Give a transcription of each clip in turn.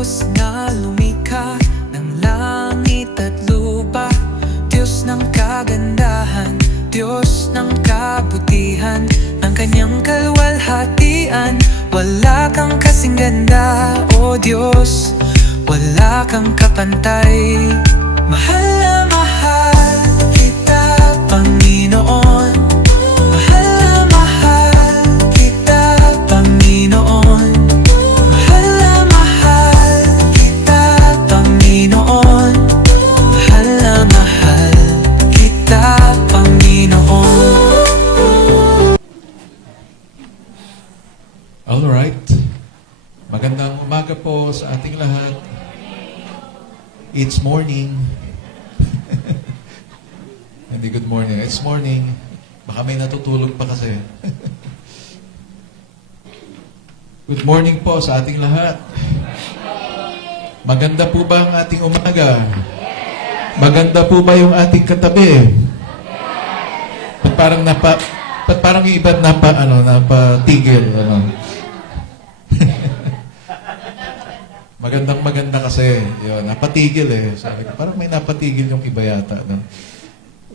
Diyos na lumikha ng langit at lupa, Diyos ng kagandahan, Diyos ng kabutihan, ang kanyang kalwalhatian. Wala kang kasing ganda, O Diyos, wala kang kapantay. Mahal na mahal kita, Panginoon. Mahal na mahal kita, Panginoon. Mahal na mahal kita, Panginoon. Mahal na mahal kita, Panginoon. Alright. Magandang umaga po sa ating lahat. It's morning. Hindi good morning. It's morning. Baka may natutulog pa kasi. Good morning po sa ating lahat. Maganda po ba ang ating umaga? Maganda po ba yung ating katabi? Ba't parang yung iba napatigil, Maganda kasi. Yun, napatigil eh. Sabi ko, parang may napatigil yung iba yata. No?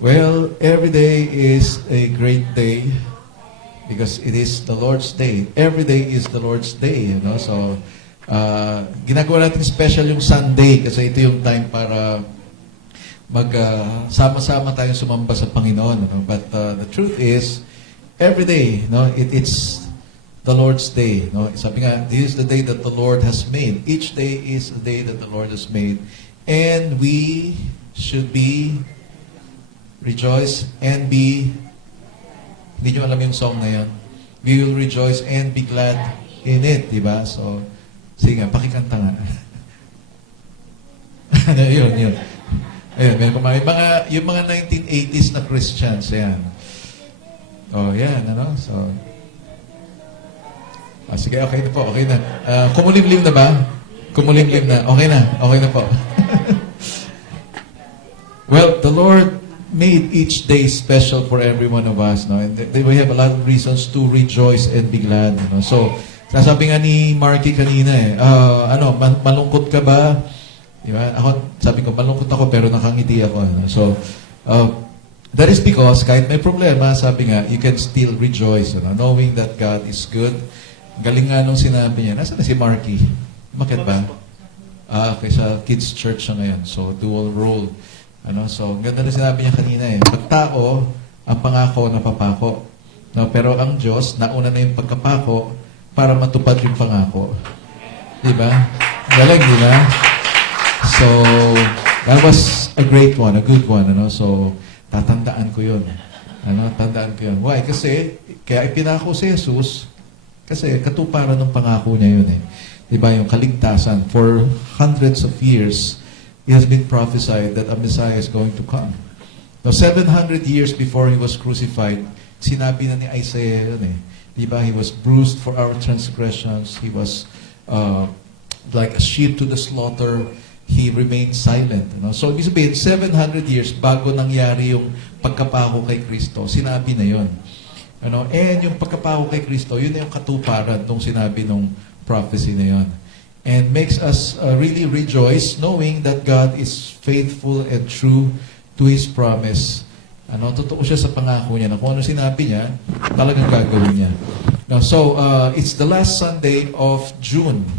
Well, every day is a great day because it is the Lord's day. Every day is the Lord's day. You know? So, ginagawa natin special yung Sunday kasi ito yung time para sama-sama tayong sumamba sa Panginoon. No? But the truth is, every day, no, it's the Lord's day. No? Sabi nga, this is the day that the Lord has made. Each day is a day that the Lord has made. And we should be rejoice and be, hindi nyo alam yung song na yan. We will rejoice and be glad in it. Diba? So, sige nga, pakikanta nga. yun. Ayun, yung mga 1980s na Christians, yan. Oh, yan, ano? So, sige, okay na po, okay na. Kumulimlim na ba? Kumulimlim na. Okay na po. Well, the Lord made each day special for every one of us, no? And we have a lot of reasons to rejoice and be glad, you know? So, sasabi nga ni Marky kanina malungkot ka ba? Diba? Sabi ko, malungkot ako pero nakangiti ako. Ano? So, that is because kahit may problema, sabi nga, you can still rejoice, you know, knowing that God is good. Galing nga nung sinabi niya. Nasaan na si Marky? Bakit ba? Okay, sa kids church siya ngayon. So, dual role. So, ganda na sinabi niya kanina eh. Pag tao, ang pangako napapako. No, pero ang Diyos, nauna na yung pagkapako para matupad yung pangako. Diba? Galing, diba? So, that was a great one, a good one. So, tatandaan ko yun. Tandaan ko yun. Why? Kasi, kaya ipinako si Jesus, kasi katuparan ng pangako niya yun eh. Diba yung kaligtasan? For hundreds of years, it has been prophesied that a Messiah is going to come. Now, 700 years before He was crucified, sinabi na ni Isaiah yun eh. Diba? He was bruised for our transgressions. He was like a sheep to the slaughter. He remained silent. So, ibig sabihin, 700 years bago nangyari yung pagkapako kay Kristo, sinabi na yun. And yung pagkapako kay Kristo, yun na yung katuparan nung sinabi nung prophecy na yun. And makes us really rejoice knowing that God is faithful and true to His promise. Totoo siya sa pangako niya na kung ano sinabi niya, talagang gagawin niya. So, it's the last Sunday of June.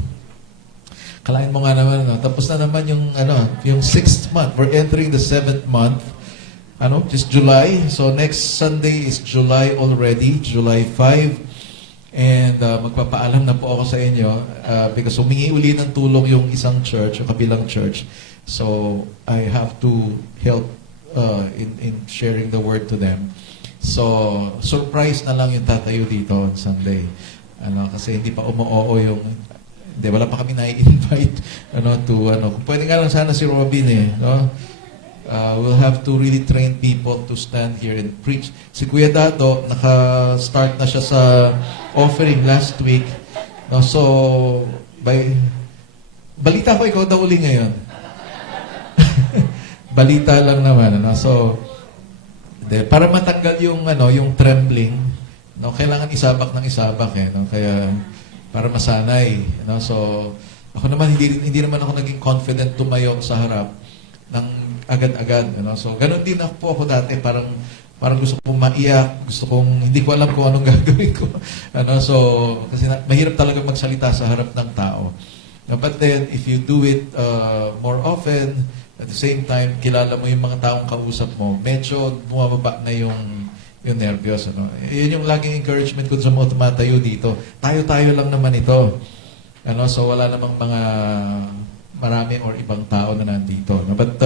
Kalain mo nga naman, tapos na naman yung 6th month. We're entering the 7th month. Just July. So next Sunday is July already, July 5. And magpapaalam na po ako sa inyo because humingi uli ng tulong yung isang church, yung kabilang church. So I have to help in sharing the word to them. So surprise na lang yung tatayo dito on Sunday. Kasi hindi pa umuoo yung wala pa kami na-invite kung pwede nga lang sana si Robin eh, no? We'll have to really train people to stand here and preach. Si Kuya Dato, naka-start na siya sa offering last week. No, so, balita ko ikaw daw uli ngayon. Balita lang naman. So, para matanggal yung trembling, kailangan isabak ng isabak eh. Kaya, para masanay. So, Ako naman, hindi naman ako naging confident tumayo sa harap ng agad-agad. So, ganun din po ako dati. Parang gusto kong maiyak, hindi ko alam kung anong gagawin ko. So, kasi mahirap talaga magsalita sa harap ng tao. But then, if you do it more often, at the same time, kilala mo yung mga taong kausap mo, medyo bumababa na yung nervyos. Yun yung laging encouragement ko sa mga tumatayo dito. Tayo-tayo lang naman ito. So, wala namang mga marami or ibang tao na nandito. But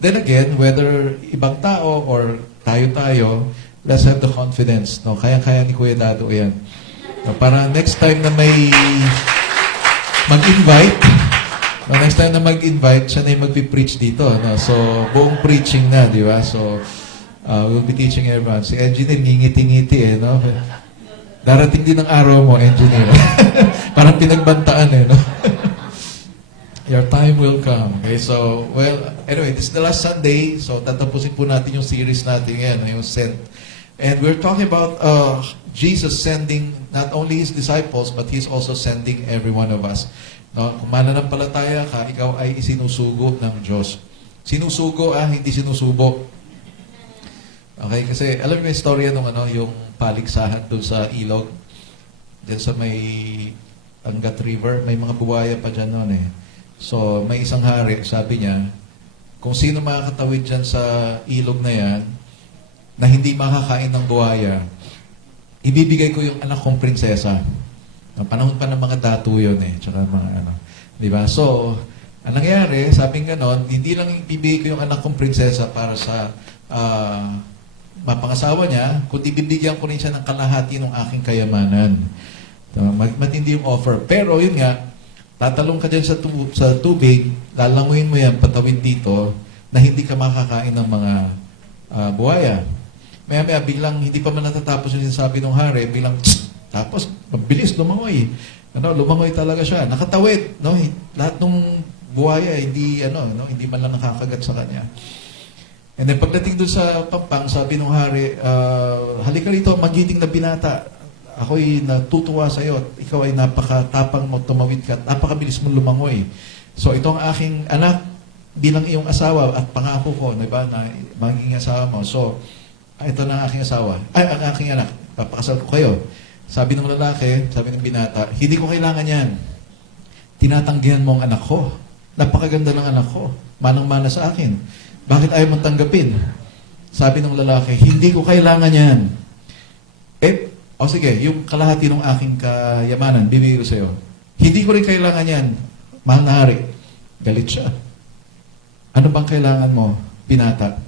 then again, whether ibang tao or tayo-tayo, let's have the confidence. Kaya-kaya ni Kuya Dado yan. Para next time na may mag-invite, siya na yung mag-preach dito. So, buong preaching na, di ba? So, we'll be teaching everyone. Si engineer, ngingiti-ngiti Darating din ang araw mo, engineer. Parang pinagbantaan Your time will come. Okay, so, well, anyway, this is the last Sunday. So, tatapusin po natin yung series natin ngayon, yung Sent. And we're talking about Jesus sending not only His disciples, but He's also sending every one of us. Kung mananampalataya ka, ikaw ay isinusugo ng Diyos. Sinusugo, hindi sinusubo. Okay, kasi alam mo yung istorya nung yung paligsahan doon sa ilog, diyan sa may Angat River, may mga buwaya pa dyan noon So, may isang hari, sabi niya, kung sino makakatawid dyan sa ilog na yan, na hindi makakain ng buwaya, ibibigay ko yung anak kong prinsesa. Panahon pa ng mga datu yun tsaka mga di ba? So, ang nangyari, sabing ganon, hindi lang ibibigay ko yung anak kong prinsesa para sa mapangasawa niya, kundi bibigyan ko rin siya ng kalahati ng aking kayamanan. Matindi yung offer. Pero yun nga, tatalong ka dyan sa tubig, lalanguin mo yan, patawid dito, na hindi ka makakain ng mga buhaya. Maya-maya, biglang, hindi pa man natatapos yung sinasabi ng hari, biglang, tapos, mabilis, lumangoy. Lumangoy talaga siya. Nakatawid, lahat ng buhaya, hindi man lang nakakagat sa kanya. And then, pagdating doon sa pampang, sabi ng hari, halika rito, magiting na binata. Ako'y natutuwa sa iyo. Ikaw ay napakatapang mo, tumawid ka, napakabilis mo lumangoy. So, ito ang aking anak bilang iyong asawa at pangako ko, diba, na magiging asawa mo. So, ito na ang aking asawa. Ang aking anak, papakasal ko kayo. Sabi ng lalaki, sabi ng binata, hindi ko kailangan yan. Tinatanggihan mo ang anak ko. Napakaganda ng anak ko. Manang-mana sa akin. Bakit ayaw mong tanggapin? Sabi ng lalaki, hindi ko kailangan yan. Sige, yung kalahati ng aking kayamanan, bibigay ko sa'yo. Hindi ko rin kailangan yan. Mahal na hari. Galit siya. Ano bang kailangan mo, binata?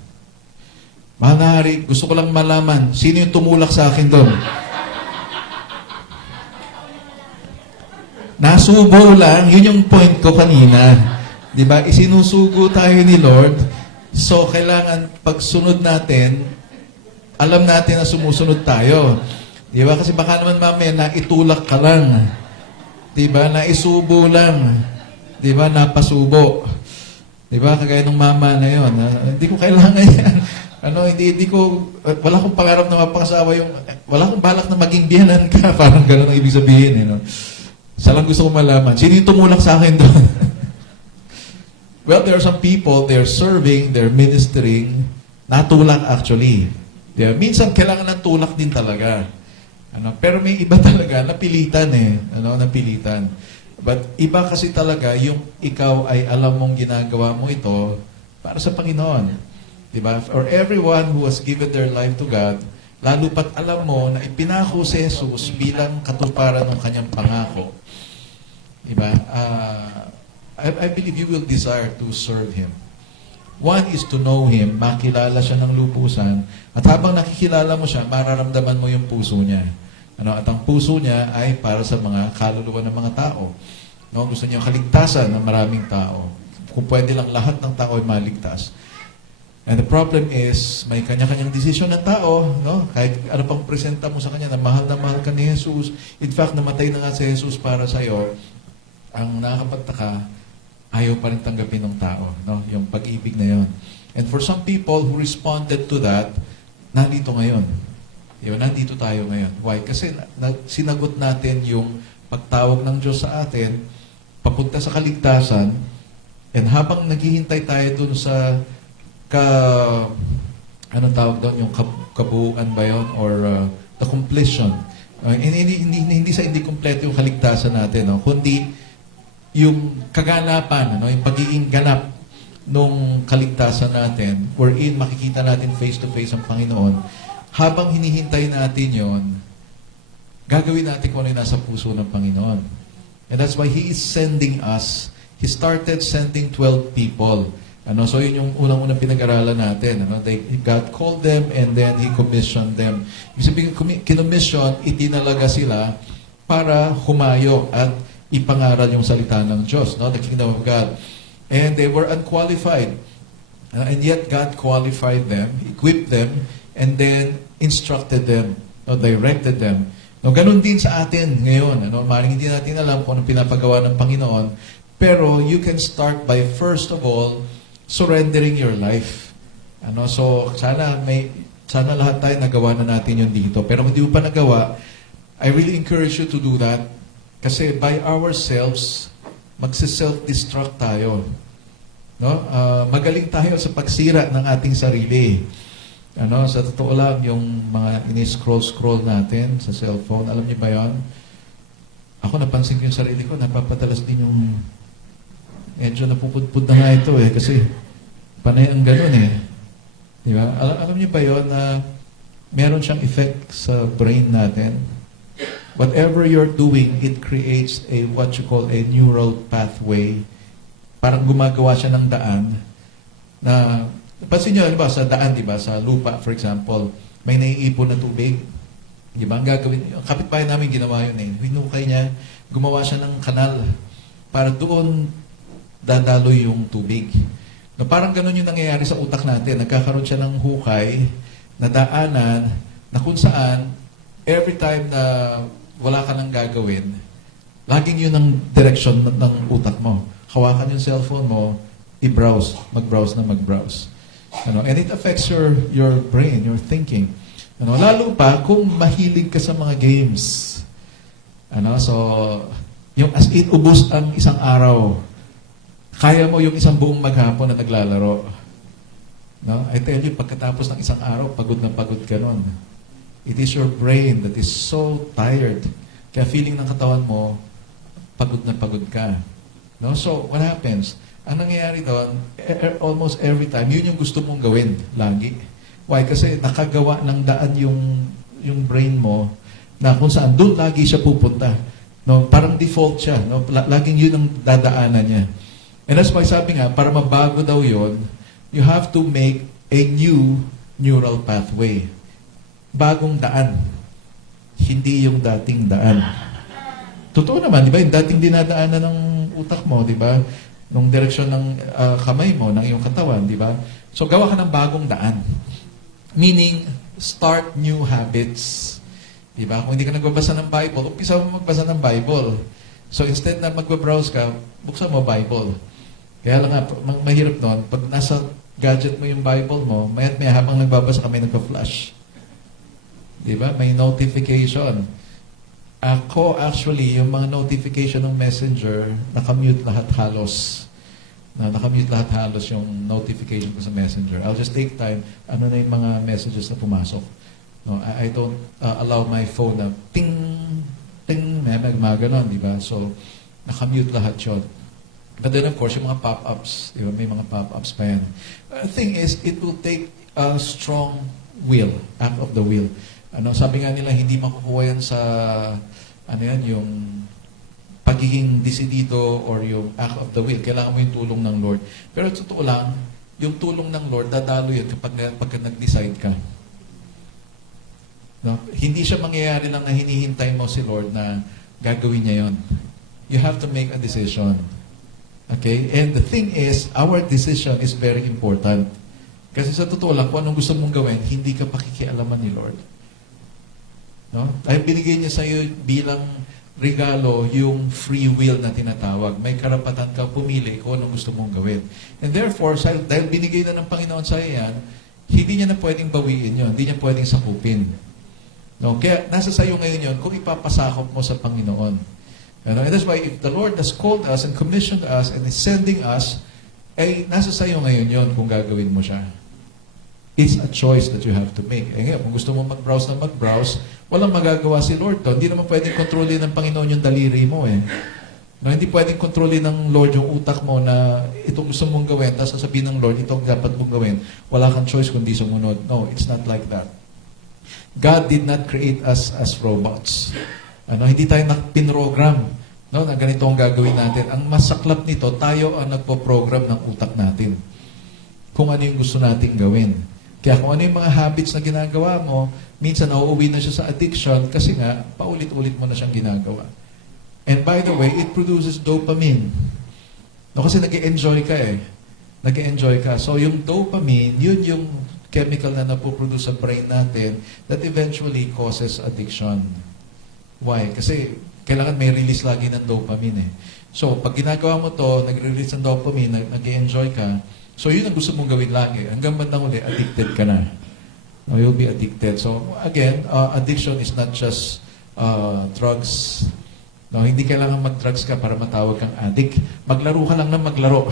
Mahal na hari, gusto ko lang malaman, sino yung tumulak sa akin doon? Nasubo lang, yun yung point ko kanina. Diba? Isinusugo tayo ni Lord. So, kailangan pagsunod natin, alam natin na sumusunod tayo. Diba? Kasi baka naman mamaya naitulak ka lang. Diba? Naisubo lang. Diba? Napasubo. Diba? Kagaya ng mama na yun. Hindi ko kailangan yan. Hindi ko, wala akong pangarap na mapangasawa yung, wala akong balak na maging biyanan ka. Parang gano'n ang ibig sabihin. Sa lang gusto ko malaman. Sino yung tumulak sa akin doon? Well, there are some people, they're serving, they're ministering, natulak actually. Minsan, kailangan ng tulak din talaga. Pero may iba talaga, napilitan napilitan. But iba kasi talaga, yung ikaw ay alam mong ginagawa mo ito para sa Panginoon. Diba? For everyone who has given their life to God, lalo pat alam mo na ipinako si Jesus bilang katuparan ng kanyang pangako. Diba? I believe you will desire to serve Him. One is to know Him, makilala siya ng lubusan, at habang nakikilala mo siya, mararamdaman mo yung puso niya. At ang puso niya ay para sa mga kaluluwa ng mga tao. Gusto niya kaligtasan ng maraming tao. Kung pwede lang lahat ng tao ay maligtas. And the problem is, may kanya-kanyang desisyon ng tao, kahit ano pang presenta mo sa kanya, na mahal ka ni Jesus. In fact, namatay na nga si Jesus para sa iyo. Ang nakakapagtaka, ayaw pa rin tanggapin ng tao, yung pag-ibig na yon. And for some people who responded to that, nandito ngayon. Nandito tayo ngayon. Why? Kasi sinagot natin yung pagtawag ng Diyos sa atin, papunta sa kaligtasan, and habang naghihintay tayo dun sa anong tawag doon, yung kabuuan ba yun, or the completion. Hindi sa hindi kompleto yung kaligtasan natin, no? Kundi yung kaganapan, yung pagiging ganap nung kaligtasan natin, wherein makikita natin face-to-face ang Panginoon. Habang hinihintay natin yon, gagawin natin kung ano yung nasa puso ng Panginoon. And that's why He is sending us. He started sending 12 people. So yun yung unang-unang pinag-aralan natin. God called them and then He commissioned them. Ibig sabihin, kinommission, itinalaga sila para humayo at ipangaral yung salita ng Diyos, the kingdom of God. And they were unqualified. And yet God qualified them, equipped them, and then instructed them, directed them. Ganun din sa atin ngayon. Maring hindi natin alam kung anong pinapagawa ng Panginoon, pero you can start by, first of all, surrendering your life. So sana lahat tayo nagawa na natin yun dito. Pero kung hindi mo pa nagawa, I really encourage you to do that. Kasi by ourselves, magsi-self-destruct tayo. Magaling tayo sa pagsira ng ating sarili. Sa totoo lang, yung mga ini-scroll natin sa cellphone, alam niyo ba yon? Ako napansin ko yung sarili ko, napapadalas din yung medyo napupudpud na nga ito kasi panay ang ganun Di ba? Alam niyo ba yon na meron siyang effect sa brain natin? Whatever you're doing, it creates what you call a neural pathway. Parang gumagawa siya ng daan na, pansin nyo, sa daan, sa lupa, for example, may naiipon na tubig. Di ba? Ang gagawin, yung kapitbahay namin ginawa yun Hinukay niya, gumawa siya ng kanal para doon dadaloy yung tubig. Parang ganun yung nangyayari sa utak natin. Nagkakaroon siya ng hukay na daanan na kung saan every time na wala ka nang gagawin, laging yun ang direction ng utak mo. Hawakan yung cellphone mo, i-browse, mag-browse. And it affects your brain, your thinking. Lalo pa kung mahilig ka sa mga games. So, yung as in ubos ang isang araw, kaya mo yung isang buong maghapon na naglalaro. I tell you, pagkatapos ng isang araw, pagod na pagod ka nun. It is your brain that is so tired. Kaya feeling ng katawan mo, pagod na pagod ka. So, what happens? Ang nangyayari doon, almost every time, yun yung gusto mong gawin, lagi. Why? Kasi nakagawa ng daan yung brain mo na kung saan, doon lagi siya pupunta. Parang default siya. Laging yun ang dadaanan niya. And that's why sabi nga, para mabago daw yun, you have to make a new neural pathway. Bagong daan. Hindi yung dating daan. Totoo naman, di ba? Yung dating dinadaanan ng utak mo, di ba? Nung direksyon ng kamay mo, ng iyong katawan, di ba? So, gawa ka ng bagong daan. Meaning, start new habits. Di ba? Kung hindi ka nagbabasa ng Bible, umpisa mo magbasa ng Bible. So, instead na magbabrowse ka, buksan mo Bible. Kaya lang nga, mahirap nun, pag nasa gadget mo yung Bible mo, maya't maya habang nagbabasa ka, may nagpa-flash. Di ba? May notification. Ako, actually, yung mga notification ng Messenger, nakamute lahat halos. Nakamute lahat halos yung notification ko sa Messenger. I'll just take time, ano na yung mga messages na pumasok. I don't allow my phone na ting, ting, may ganon, di ba? So, nakamute lahat yun. But then, of course, yung mga pop-ups, di ba? May mga pop-ups pa yan. The thing is, it will take a strong will, act of the will. Sabi nga nila, hindi makukuha yan sa, yung pagiging desidido or yung act of the will. Kailangan mo yung tulong ng Lord. Pero totoo lang, yung tulong ng Lord, dadalo yun kapag nag-decide ka. Hindi siya mangyayari lang na hinihintay mo si Lord na gagawin niya yon. You have to make a decision. Okay? And the thing is, our decision is very important. Kasi sa totoo lang, kung anong gusto mong gawin, hindi ka pakikialaman ni Lord. Dahil binigay niya sa iyo bilang regalo yung free will na tinatawag. May karapatan ka pumili kung anong gusto mong gawin. And therefore, dahil binigay na ng Panginoon sa iyo yan, hindi niya na pwedeng bawiin yun. Hindi niya pwedeng sakupin. Kaya nasa sayo ngayon yun kung ipapasakop mo sa Panginoon. And that's why if the Lord has called us and commissioned us and is sending us, ay nasa sayo ngayon yon kung gagawin mo siya. It's a choice that you have to make. Eh ngayon, kung gusto mo mag-browse na mag-browse, walang magagawa si Lord to. Hindi naman pwedeng kontrolin ng Panginoon yung daliri mo eh. No, hindi pwedeng kontrolin ng Lord yung utak mo na itong gusto mong gawin, tapos sasabihin ng Lord, itong dapat mong gawin. Wala kang choice kundi sumunod. No, it's not like that. God did not create us as robots. Hindi tayo pinrogram, no, na ganito ang gagawin natin. Ang masaklap nito, tayo ang nagpo-program ng utak natin. Kung ano yung gusto nating gawin. Kaya kung ano yung mga habits na ginagawa mo, minsan nauuwi na siya sa addiction kasi nga, paulit-ulit mo na siyang ginagawa. And by the way, it produces dopamine. No, kasi nag-enjoy ka eh. Nag-enjoy ka. So yung dopamine, yun yung chemical na napoproduce sa brain natin that eventually causes addiction. Why? Kasi kailangan may release lagi ng dopamine eh. So pag ginagawa mo to, nag-release ng dopamine, nag-enjoy ka, so yun ang gusto mong gawin lagi. Hanggang bandang uli, addicted ka na. No, you'll be addicted. So again, addiction is not just drugs. No, hindi kailangan mag-drugs ka para matawag kang addict. Maglaro ka lang ng maglaro.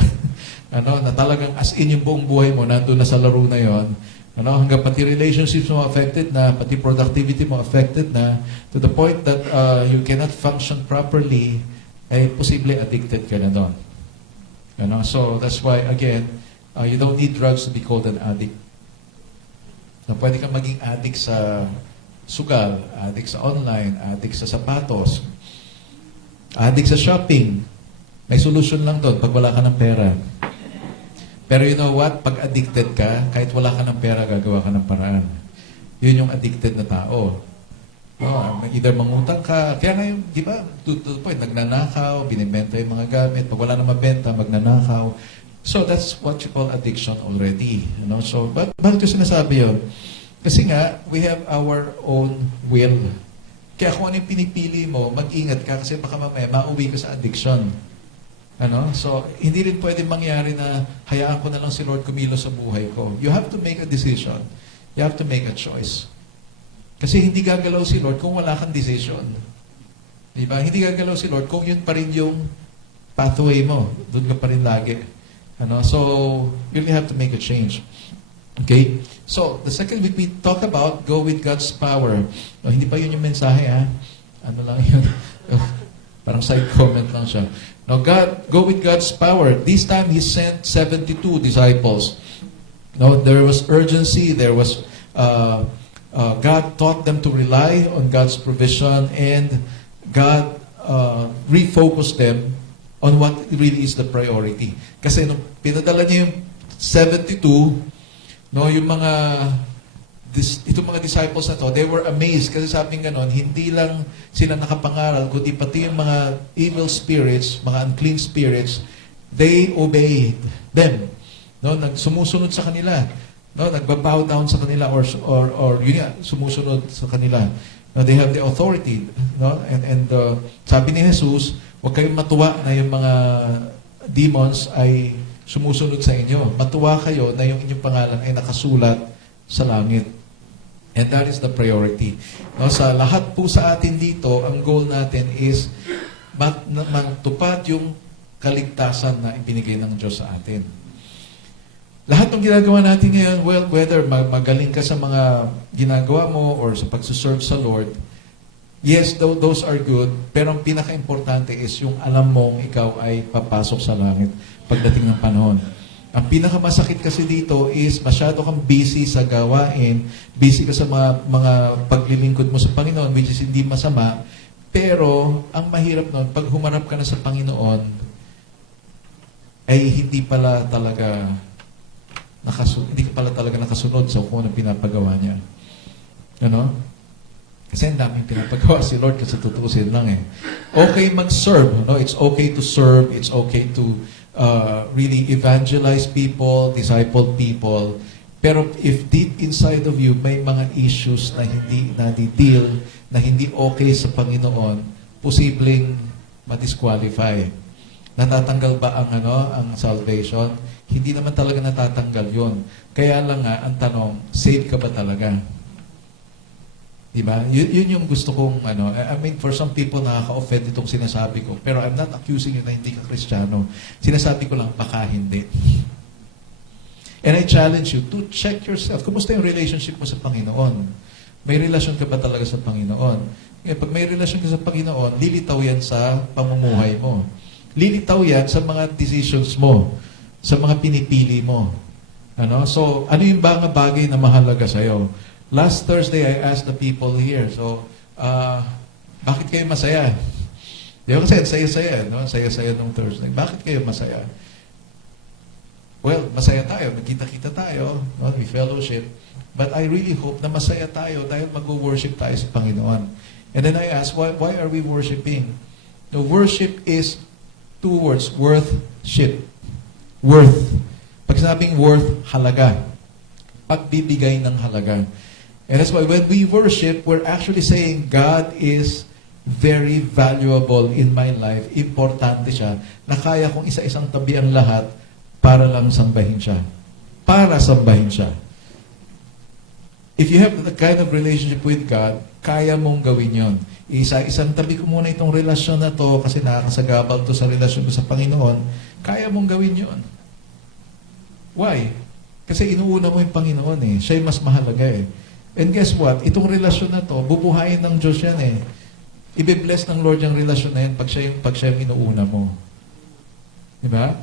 Na talagang as in yung buong buhay mo, nandun na sa laro na yon. Hanggang pati relationships mo affected na, pati productivity mo affected na, to the point that you cannot function properly, ay posible addicted ka na doon. So that's why, again, you don't need drugs to be called an addict. Pwede kang maging addict sa sugal, addict sa online, addict sa sapatos, addict sa shopping. May solusyon lang doon pag wala ka ng pera. Pero you know what? Pag addicted ka, kahit wala ka ng pera, gagawa ka ng paraan. Yun yung addicted na tao. Either mangutang ka, kaya ngayon, di ba, to the point, nagnanakaw, binibenta yung mga gamit, pag wala na mabenta, magnanakaw. So that's what you call addiction already. So, bakit ko sinasabi yun? Kasi nga, we have our own will. Kaya kung ano yung pinipili mo, mag-ingat ka kasi baka mamaya mauwi ka sa addiction. So, hindi rin pwede mangyari na hayaan ko na lang si Lord kumilos sa buhay ko. You have to make a decision. You have to make a choice. Kasi hindi gagalaw si Lord kung wala kang decision. Diba? Hindi gagalaw si Lord kung yun pa rin yung pathway mo. Doon ka pa rin lagi. So, you really have to make a change. Okay? So, the second week we talk about go with God's power. No, hindi pa yun yung mensahe, ha? Ano lang yun? Parang side comment lang siya. Now, go with God's power. This time, He sent 72 disciples. No, there was urgency. There was God taught them to rely on God's provision, and God refocused them on what really is the priority. Kasi nung pinadala niya yung 72, no, yung itong mga disciples na to, they were amazed kasi sabing ganon, hindi lang sila nakapangaral, kundi pati yung mga evil spirits, mga unclean spirits, they obeyed them. No, sumusunod sa kanila. No, nagbabow down sa kanila or yun nga, sumusunod sa kanila. No, they have the authority. No, and sabi ni Jesus, huwag kayong matuwa na yung mga demons ay sumusunod sa inyo. Matuwa kayo na yung inyong pangalan ay nakasulat sa langit. And that is the priority. No, sa lahat po sa atin dito, ang goal natin is matupad yung kaligtasan na ibinigay ng Diyos sa atin. Lahat ng ginagawa natin ngayon, well, whether magaling ka sa mga ginagawa mo or sa pagsuserve sa Lord, yes, those are good, pero ang pinaka-importante is yung alam mong ikaw ay papasok sa langit pagdating ng panahon. Ang pinakamasakit kasi dito is masyado kang busy sa gawain, busy ka sa mga paglilingkod mo sa Panginoon, which is hindi masama, pero ang mahirap nun, pag humarap ka na sa Panginoon, ay hindi ka pala talaga nakasunod sa kung ano pinapagawa niya. Kasi ang daming pinapagawa si Lord kasi tutuusin lang eh. Okay mag-serve. It's okay to serve. It's okay to really evangelize people, disciple people. Pero if deep inside of you may mga issues na hindi na-deal, na hindi okay sa Panginoon, posibleng ma-disqualify. Natatanggal ba ang salvation? Hindi naman talaga natatanggal 'yon. Kaya lang nga ang tanong, save ka ba talaga? Diba? Yun yung gusto kong, I mean, for some people, nakaka-offend itong sinasabi ko. Pero I'm not accusing you na hindi ka Kristiyano. Sinasabi ko lang, baka hindi. And I challenge you to check yourself. Kumusta yung relationship mo sa Panginoon? May relasyon ka ba talaga sa Panginoon? Pag may relasyon ka sa Panginoon, lilitaw yan sa pamumuhay mo. Lilitaw yan sa mga decisions mo, sa mga pinipili mo. So, ano yung mga bagay na mahalaga sa'yo? Last Thursday, I asked the people here, bakit kayo masaya? Di ba kasi saya-saya, no? Saya-saya nung Thursday. Bakit kayo masaya? Well, masaya tayo. Nagkita-kita tayo. No? We fellowship. But I really hope na masaya tayo dahil mag-worship tayo sa Panginoon. And then I asked, why are we worshiping? The worship is two words, worth-ship. Worth. Pag sinabing worth, halaga. Pagbibigay ng halaga. And that's why when we worship, we're actually saying God is very valuable in my life. Importante siya na kaya kong isa-isang tabi ang lahat para lang sambahin siya. Para sambahin siya. If you have that kind of relationship with God, kaya mong gawin yon. Isa-isang tabi ko muna itong relasyon na to kasi nakakasagabal to sa relasyon ko sa Panginoon. Kaya mong gawin yon. Why? Kasi inuuna mo yung Panginoon eh. Siya yung mas mahalaga eh. And guess what? Itong relasyon na to, bubuhayin ng Diyos yan eh. Ibe-bless ng Lord yung relasyon na yan pag siya yung inuuna mo. Diba?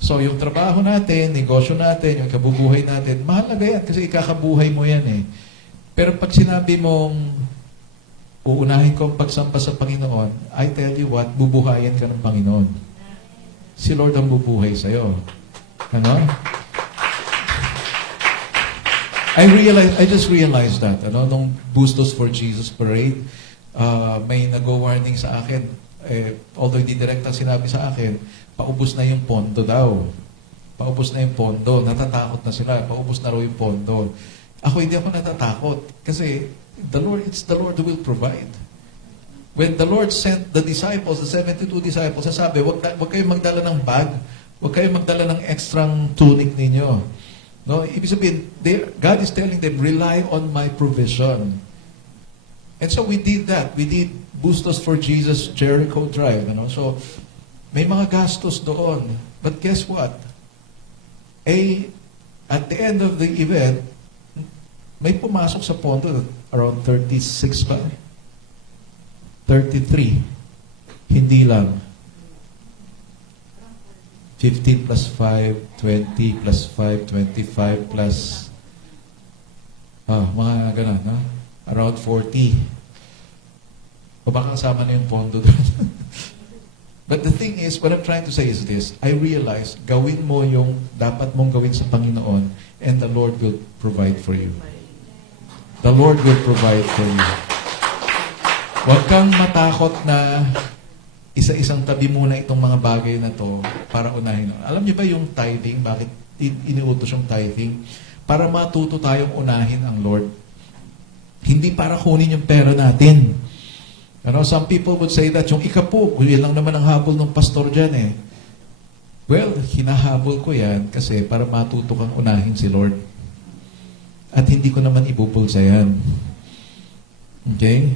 So, yung trabaho natin, negosyo natin, yung kabubuhay natin, mahalaga yan kasi ikakabuhay mo yan eh. Pero pag sinabi mong uunahin ko ang pagsampa sa Panginoon, I tell you what, bubuhayin ka ng Panginoon. Si Lord ang bubuhay sa'yo. Ano? I just realized that, nung Bustos for Jesus Parade, may nag-warning sa akin, although hindi direktang sinabi sa akin, paubos na yung pondo daw. Paubos na yung pondo. Natatakot na sila. Paubos na raw yung pondo. Ako hindi ako natatakot. Kasi it's the Lord who will provide. When the Lord sent the disciples, the 72 disciples, sabi, wag kayong magdala ng bag. Wag kayong magdala ng extrang tunic ninyo. No, ibig sabihin, God is telling them, rely on my provision. And so we did that. We did Bustos for Jesus Jericho Drive. So, may mga gastos doon. But guess what? At the end of the event, may pumasok sa pondo around 36 ba? 33. Hindi lang. 15 plus 5, 20 plus 5, 25 plus mga ganun, no? Around 40. O baka kasama na yung pondo doon. But the thing is, what I'm trying to say is this, I realize, gawin mo yung dapat mong gawin sa Panginoon and the Lord will provide for you. The Lord will provide for you. Huwag kang matakot na isa-isang tabi muna itong mga bagay na to para unahin. Alam niyo ba yung tithing? Bakit iniutos yung tithing? Para matuto tayong unahin ang Lord. Hindi para kunin yung pera natin. Some people would say that yung ikapo, yun lang naman ang habol ng pastor dyan eh. Well, hinahabol ko yan kasi para matuto kang unahin si Lord. At hindi ko naman ibubulsa yan. Okay?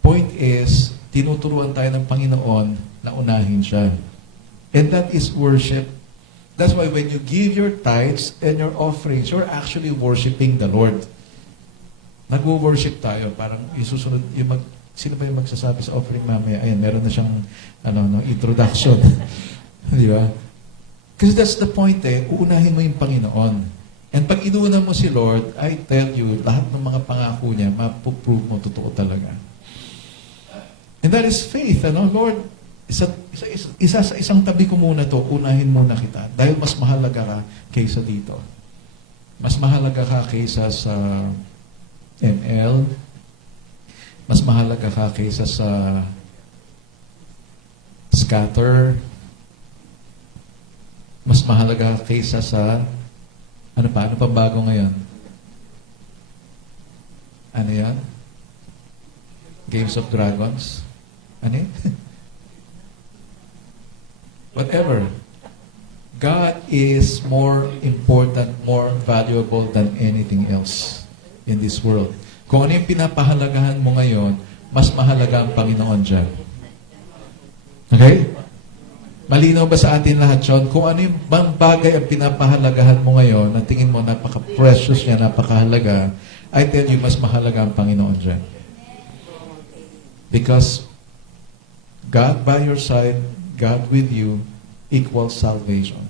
Point is, tinuturuan tayo ng Panginoon na unahin siya. And that is worship. That's why when you give your tithes and your offerings, you're actually worshiping the Lord. Nag-worship tayo. Parang isusunod, sino ba yung magsasabi sa offering mamaya? Ayan, meron na siyang introduction. Di ba? Kasi that's the point eh. Uunahin mo yung Panginoon. And pag inuuna mo si Lord, I tell you, lahat ng mga pangako niya, mapuprove mo, totoo talaga. And that is faith, Lord, isa sa isang tabi ko muna to, unahin muna kita. Dahil mas mahalaga ka kaysa dito. Mas mahalaga ka kaysa sa ML. Mas mahalaga ka kaysa sa scatter. Mas mahalaga ka kaysa sa ano pa bago ngayon? Ano yan? Games of Dragons? Ano yun? Whatever. God is more important, more valuable than anything else in this world. Kung ano yung pinapahalagahan mo ngayon, mas mahalaga ang Panginoon dyan. Okay? Malinaw ba sa atin lahat yun? Kung ano yung bang bagay ang pinapahalagahan mo ngayon, na tingin mo napaka-precious niya, napakahalaga, I tell you, mas mahalaga ang Panginoon dyan. Because God by your side, God with you, equals salvation.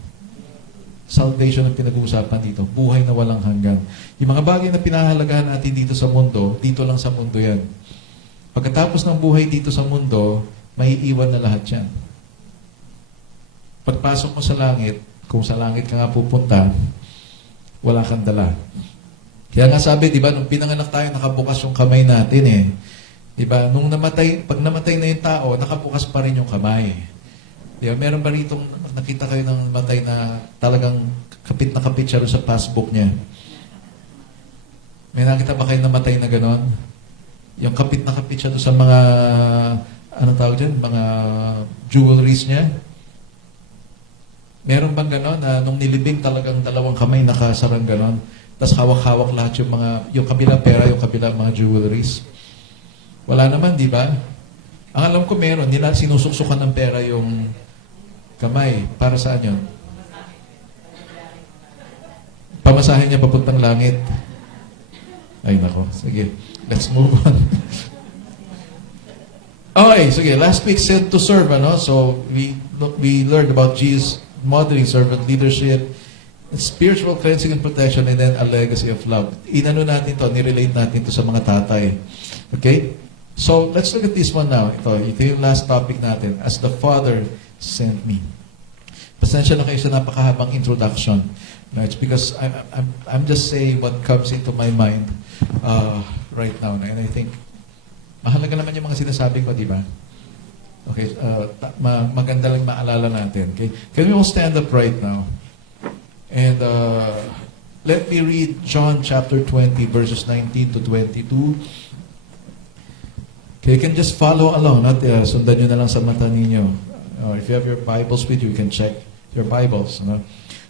Salvation ang pinag-uusapan dito. Buhay na walang hanggan. Yung mga bagay na pinahalagahan natin dito sa mundo, dito lang sa mundo yan. Pagkatapos ng buhay dito sa mundo, may iwan na lahat yan. Pagpasok mo sa langit, kung sa langit ka nga pupunta, wala kang dala. Kaya nga sabi, di ba, nung pinanganak tayo, nakabukas yung kamay natin eh. Di ba, nung namatay, pag namatay na yung tao, nakabukas pa rin yung kamay. Di ba, meron ba rito, nakita kayo ng namatay na talagang kapit na kapit siya sa passbook niya? May nakita ba kayo namatay na ganon? Yung kapit na kapit siya doon sa mga, ano tawag dyan, mga jewelries niya? Meron bang ganon na nung nilibing talagang dalawang kamay nakasarang ganon? Tapos hawak-hawak lahat yung kabilang pera, yung kabilang mga jewelries. Wala naman, di ba? Ang alam ko meron, nila sinusuksukan ng pera yung kamay. Para saan yun? Pamasahin niya papuntang langit. Ay, nako. Sige, let's move on. Okay, sige. Last week, sent to serve, ano? So, we learned about Jesus modeling servant leadership, spiritual cleansing and protection, and then a legacy of love. Inano natin to, nirelate natin to sa mga tatay. Okay? So, let's look at this one now. Ito yung last topic natin. As the Father sent me. Pasensya na kayo sa napakahabang introduction. No, it's because I'm just saying what comes into my mind right now. And I think, mahalaga naman yung mga sinasabi ko, di ba? Okay, maganda lang maalala natin. Okay? Can we all stand up right now? And let me read John chapter 20, verses 19 to 22. Okay, you can just follow along. Not, sundan nyo na lang sa mata ninyo. If you have your Bibles with you, you can check your Bibles. No?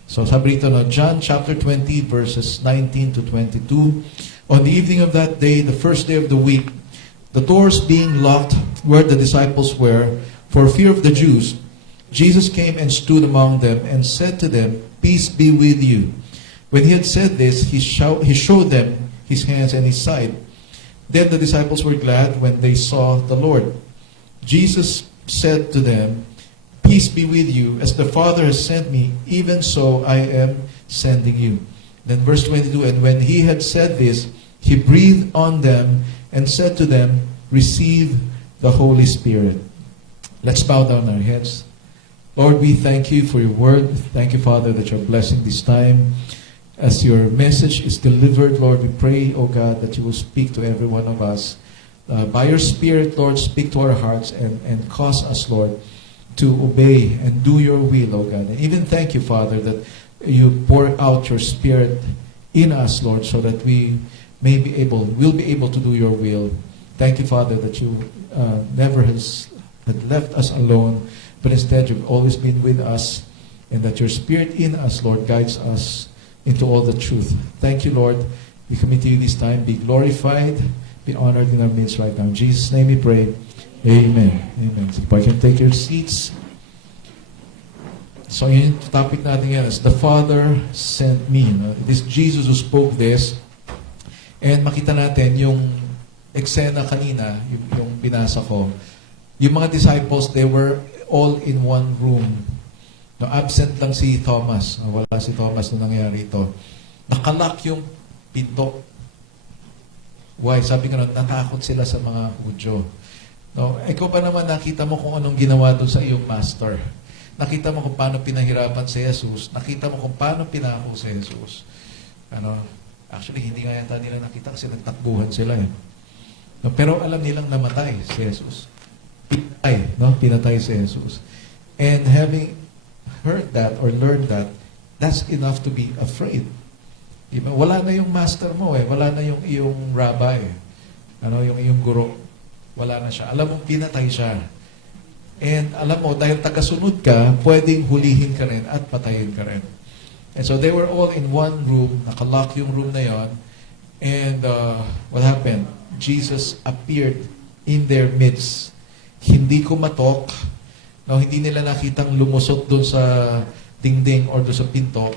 So sabi rito, no, John chapter 20, verses 19 to 22. On the evening of that day, the first day of the week, the doors being locked where the disciples were, for fear of the Jews, Jesus came and stood among them and said to them, "Peace be with you." When he had said this, he showed them his hands and his side. Then the disciples were glad when they saw the Lord. Jesus said to them, "Peace be with you. As the Father has sent me, even so I am sending you." Then verse 22, and when he had said this, he breathed on them and said to them, "Receive the Holy Spirit." Let's bow down our heads. Lord, we thank you for your word. Thank you, Father, that you're blessing this time. As your message is delivered, Lord, we pray, oh God, that you will speak to every one of us. By your Spirit, Lord, speak to our hearts and cause us, Lord, to obey and do your will, oh God. And even thank you, Father, that you pour out your Spirit in us, Lord, so that we'll be able to do your will. Thank you, Father, that you never had left us alone, but instead you've always been with us, and that your Spirit in us, Lord, guides us into all the truth. Thank you, Lord. We commit to you this time. Be glorified, be honored in our midst right now. In Jesus' name we pray. Amen. Amen. So, you can take your seats. So, yung topic natin yan is, the Father sent me. No? It is Jesus who spoke this. And makita natin yung eksena kanina, yung binasa ko. Yung mga disciples, they were all in one room. No, absent lang si Thomas. Wala si Thomas nung nangyari ito. Nakalock yung pinto. Why? Sabi ko, natakot sila sa mga Hudyo. No, ikaw pa naman nakita mo kung anong ginawa doon sa iyong master. Nakita mo kung paano pinahirapan si Jesus. Nakita mo kung paano pinako si Jesus. Actually, hindi nga yata nila nakita kasi nagtakbuhan sila. No, pero alam nilang namatay si Jesus. Pinatay si Jesus. And having heard that or learned that, that's enough to be afraid. Diba? Wala na yung master mo Wala na yung iyong rabbi. Yung iyong guro. Wala na siya. Alam mo, pinatay siya. And alam mo, dahil tagasunod ka, pwedeng hulihin ka rin at patayin ka rin. And so they were all in one room, nakalock yung room na yon, And what happened? Jesus appeared in their midst. Hindi kumatok. No, hindi nila nakitang lumusot doon sa dingding or doon sa pinto.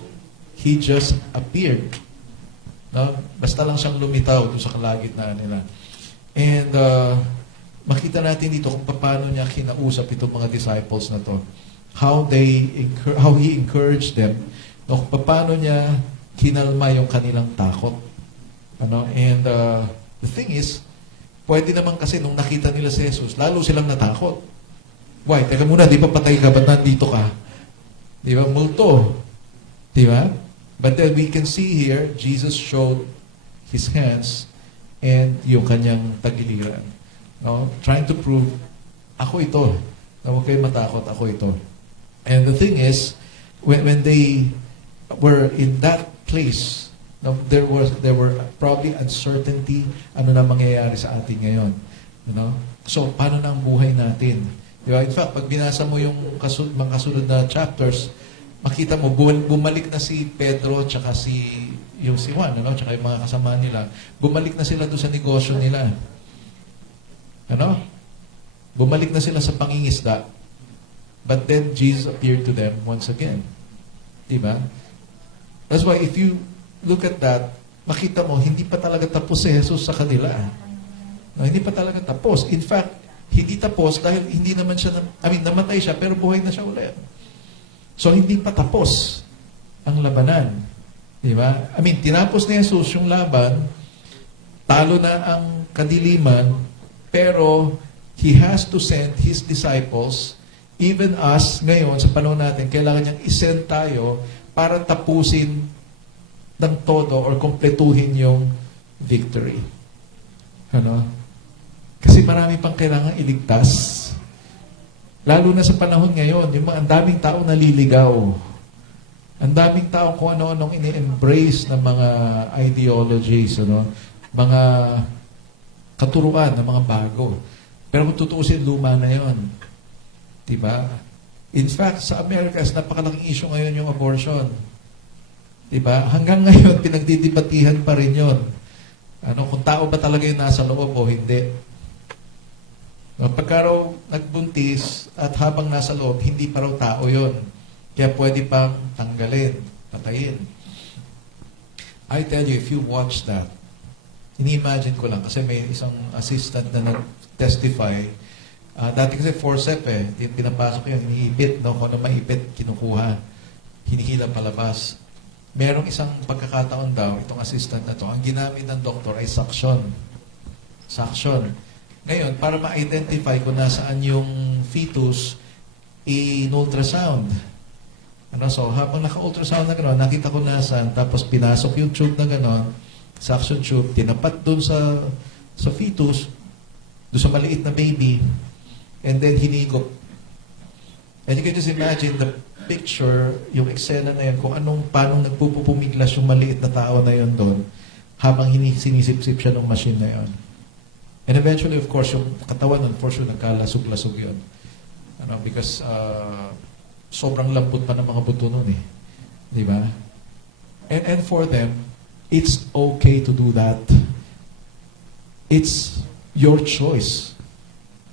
He just appeared. No? Basta lang siyang lumitaw doon sa kalagitnaan nila. And makita natin dito kung paano niya kinausap itong mga disciples na to. How he encouraged them. No, kung paano niya kinalma yung kanilang takot. Ano? And the thing is, pwede naman kasi nung nakita nila si Jesus, lalo silang natakot. Why? Teka muna, di ba patay ka? Ba't nandito ka? Di ba? Multo. Di ba? But then we can see here, Jesus showed His hands and yung kanyang tagiliran. No? Trying to prove, ako ito. Na huwag kayo matakot, ako ito. And the thing is, when they were in that place, no, there were probably uncertainty ano na mangyayari sa atin ngayon. You know? So, paano na ang buhay natin? Diba? In fact, pag binasa mo yung mga kasunod na chapters, makita mo, bumalik na si Pedro tsaka si Juan, ano? Tsaka yung mga kasama nila. Bumalik na sila doon sa negosyo nila. Ano? Bumalik na sila sa pangingisda. But then, Jesus appeared to them once again. Diba? That's why, if you look at that, makita mo, hindi pa talaga tapos si Jesus sa kanila. No, hindi pa talaga tapos. In fact, hindi tapos dahil hindi naman siya, namatay siya, pero buhay na siya ulit. So, hindi pa tapos ang labanan. Di ba? Tinapos ni Jesus yung laban, talo na ang kadiliman, pero He has to send His disciples, even us, ngayon, sa panahon natin, kailangan niyang isend tayo para tapusin ng todo or kompletuhin yung victory. Ano? Kasi marami pang kailangan iligtas. Lalo na sa panahon ngayon, yung ang daming tao naliligaw. Ang daming tao kung ano-anong ini-embrace ng mga ideologies, ano? Mga katuruan ng mga bago. Pero kung tutuusin, luma na yon. Diba? In fact, sa Amerika, napakalaking issue ngayon yung abortion. Diba? Hanggang ngayon, pinagdidibatihan pa rin yon. Ano, kung tao ba talaga yung nasa loob o hindi. Pagka raw nagbuntis at habang nasa loob, hindi pa raw tao yon. Kaya pwede pang tanggalin, patayin. I tell you, if you watch that, ini-imagine ko lang, kasi may isang assistant na nag-testify. Dati kasi forceps pinapasok yun, iniipit, no? Kung ano maipit, kinukuha. Hinihila palabas. Merong isang pagkakataon daw, itong assistant na to, ang ginamit ng doktor ay suction. Suction. Ngayon, para ma-identify kung nasaan yung fetus, in-ultrasound. Ano, so, habang naka-ultrasound na gano'n, nakita ko nasaan, tapos pinasok yung tube na gano'n, suction tube, tinapat dun sa fetus, dun sa maliit na baby, and then hinigop. And you can just imagine the picture, yung eksena na yun, kung paano nagpupumiglas yung maliit na tao na yun doon, habang sinisip-sip siya ng machine na yun. And eventually, of course, yung katawan nun, for sure, nagkalasog-lasog yun. Ano, because sobrang lambot pa ng mga buto nun eh. Di ba? And for them, it's okay to do that. It's your choice.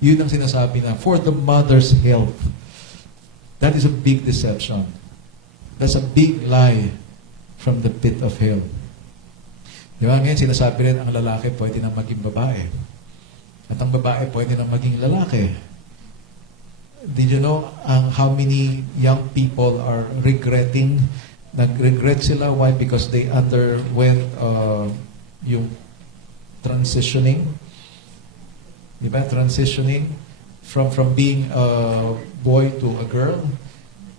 Yun ang sinasabi na, for the mother's health. That is a big deception. That's a big lie from the pit of hell. Di ba? Ngayon, sinasabi rin, ang lalaki pwede na maging babae. At ang babae pwede na maging lalaki. Did you know how many young people are regretting? Nag-regret sila. Why? Because they underwent yung transitioning. Di ba? Transitioning from being a boy to a girl.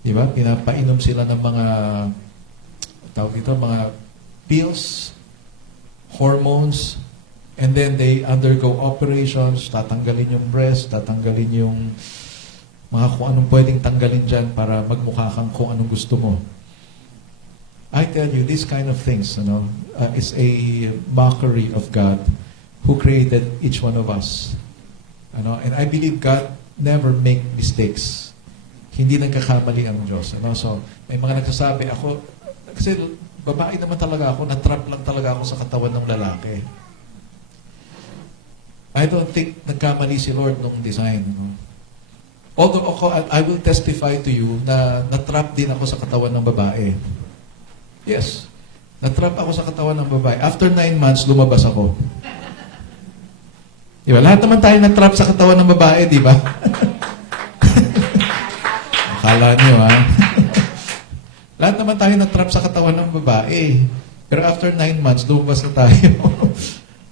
Di ba? Pinapainom sila ng mga tawag dito, mga pills, hormones, and then they undergo operations, tatanggalin yung breast, tatanggalin yung mga kung anong pwedeng tanggalin dyan para magmukha kang kung anong gusto mo. I tell you, these kind of things, is a mockery of God who created each one of us. And I believe God never make mistakes. Hindi nagkakamali ang Diyos. So, may mga nagsasabi, kasi Babae naman talaga ako, na-trap lang talaga ako sa katawan ng lalaki. I don't think nagkamali si Lord nung design. No? Although ako, I will testify to you na na-trap din ako sa katawan ng babae. Yes. Na-trap ako sa katawan ng babae. After 9 months, lumabas ako. Diba? Lahat naman tayo na-trap sa katawan ng babae, di ba? Akala niyo, ha? Lahat naman tayo na-trap sa katawan ng babae. Pero after 9 months, lumabas na tayo.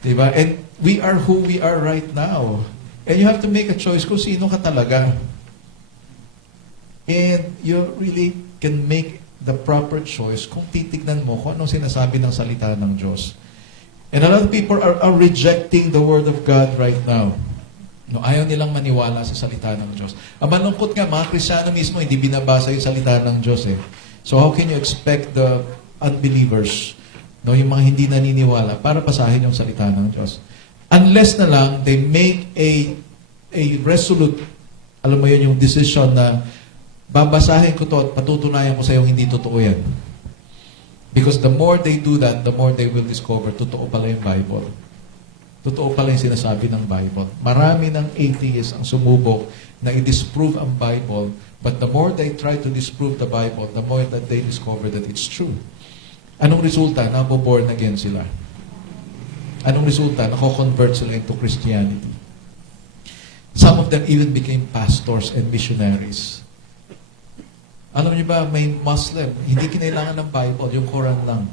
Diba? And we are who we are right now. And you have to make a choice kung sino ka talaga. And you really can make the proper choice kung titignan mo kung anong sinasabi ng salita ng Diyos. And a lot of people are rejecting the Word of God right now. No, ayaw nilang maniwala sa salita ng Diyos. Ang malungkot nga, mga Kristiyano mismo, hindi binabasa yung salita ng Diyos eh. So how can you expect the unbelievers, no, yung mga hindi naniniwala, para basahin yung salita ng Diyos? Unless na lang they make a resolute, alam mo yun, yung decision na babasahin ko to at patutunayan ko sa iyo hindi totoo yan. Because the more they do that, the more they will discover totoo pala yung Bible. Totoo pala yung sinasabi ng Bible. Marami ng atheists ang sumubok na i-disprove ang Bible, but the more they try to disprove the Bible, the more that they discover that it's true. Anong resulta? Nabo-born again sila. Anong resulta? Nako-convert sila into Christianity. Some of them even became pastors and missionaries. Alam niyo ba, may Muslim, hindi kinailangan ng Bible, yung Quran lang.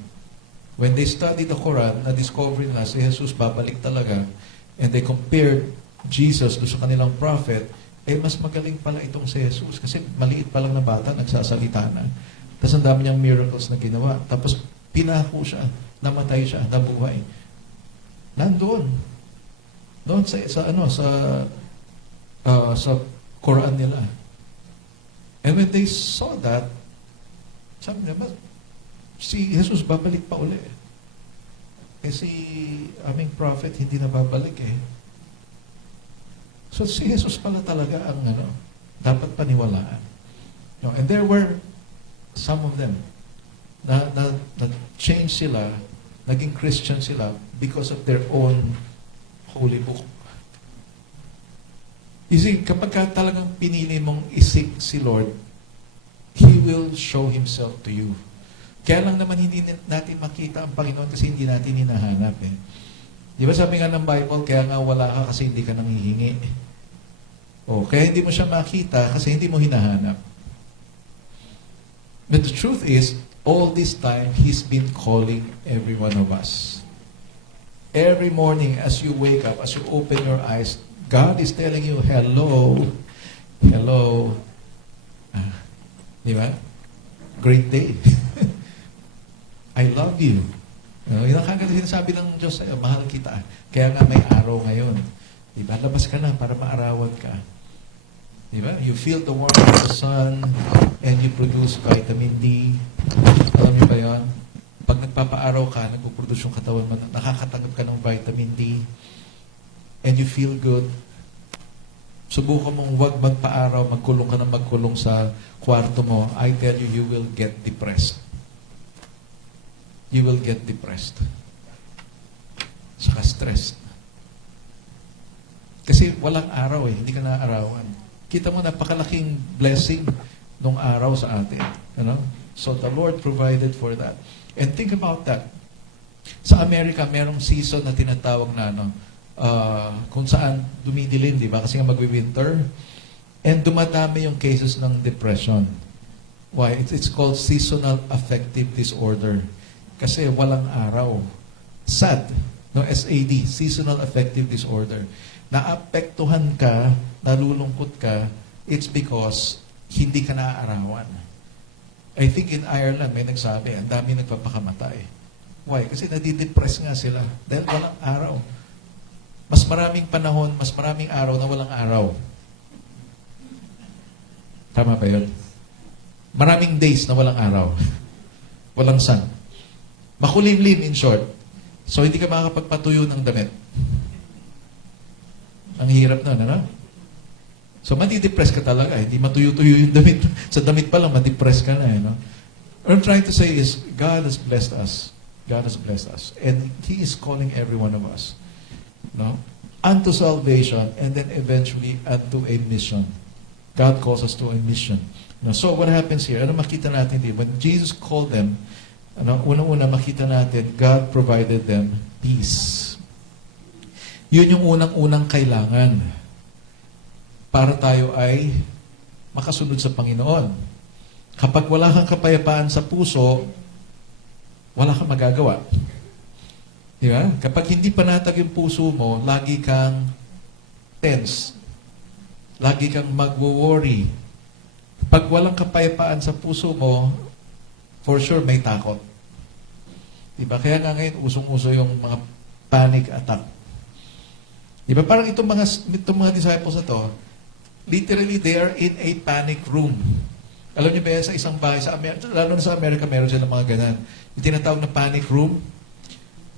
When they studied the Quran, na-discover nila si Jesus babalik talaga, and they compared Jesus doon sa kanilang prophet, mas magaling pala itong si Jesus. Kasi maliit pa lang na bata, nagsasalita na. Tapos ang dami niyang miracles na ginawa. Tapos pinako siya, namatay siya, nabuhay. Nandoon. Doon sa Quran nila. And when they saw that, sabi nila, si Jesus babalik pa uli. Si aming prophet hindi na babalik eh. So si Jesus pala talaga ang dapat paniwalaan. No, and there were some of them na change sila, naging Christian sila because of their own holy book. You see, kapag talagang pinili mong isik si Lord, He will show Himself to you. Kaya lang naman hindi natin makita ang Panginoon kasi hindi natin hinahanap eh. Di ba sabi nga ng Bible, kaya nga wala ka kasi hindi ka nanghihingi. Kaya hindi mo siya makita kasi hindi mo hinahanap. But the truth is, all this time, He's been calling every one of us. Every morning as you wake up, as you open your eyes, God is telling you, hello, hello. Di ba? Great day. I love you. Yun ang kagad sinasabi ng Diyos sa'yo, mahal kita. Kaya nga may araw ngayon. Di ba? Labas ka na para maarawan ka. Di ba? You feel the warmth of the sun and you produce vitamin D. Alam niyo ba yun? Pag nagpapaaraw ka, nagpuproduce yung katawan mo, nakakatanggap ka ng vitamin D and you feel good. Subukan mong huwag magpaaraw, magkulong ka na magkulong sa kwarto mo. I tell you, you will get depressed. You will get depressed. Saka stressed. Kasi walang araw eh, hindi ka naaarawan. Kita mo, napakalaking blessing nung araw sa atin. You know? So the Lord provided for that. And think about that. Sa Amerika, merong season na tinatawag na kung saan dumidilim, di ba? Kasi nga magwi-winter. And dumadami yung cases ng depression. Why? It's called seasonal affective disorder. Kasi walang araw. SAD. No, SAD. Seasonal affective disorder. Naapektuhan ka, nalulungkot ka, it's because hindi ka naaarawan. I think in Ireland, may nagsabi, ang dami nagpapakamatay. Why? Kasi nadidepress nga sila. Dahil walang araw. Mas maraming panahon, mas maraming araw na walang araw. Tama ba yun? Maraming days na walang araw. Walang sun. Makulimlim, in short. So, hindi ka makakapagpatuyo ng damit. Ang hirap nun, ano? So, madidepress ka talaga. Hindi matuyo-tuyo yung damit. Sa damit pa lang, madidepress ka na, no? What I'm trying to say is, God has blessed us. God has blessed us. And He is calling every one of us, no, unto salvation, and then eventually unto a mission. God calls us to a mission. No, so what happens here? Ano makita natin dito? When Jesus called them, unang-una makita natin, God provided them peace. Yun yung unang-unang kailangan para tayo ay makasunod sa Panginoon. Kapag wala kang kapayapaan sa puso, wala kang magagawa. Di ba? Kapag hindi panatag yung puso mo, lagi kang tense. Lagi kang magwo-worry. Pag walang kapayapaan sa puso mo, for sure may takot. Di ba? Kaya nga ngayon, usong-uso yung mga panic attack. Di ba? Parang itong mga disciples na to, literally, they are in a panic room. Alam niyo ba yan, sa isang bahay, lalo na sa Amerika, meron silang mga ganan. Yung tinatawag na panic room.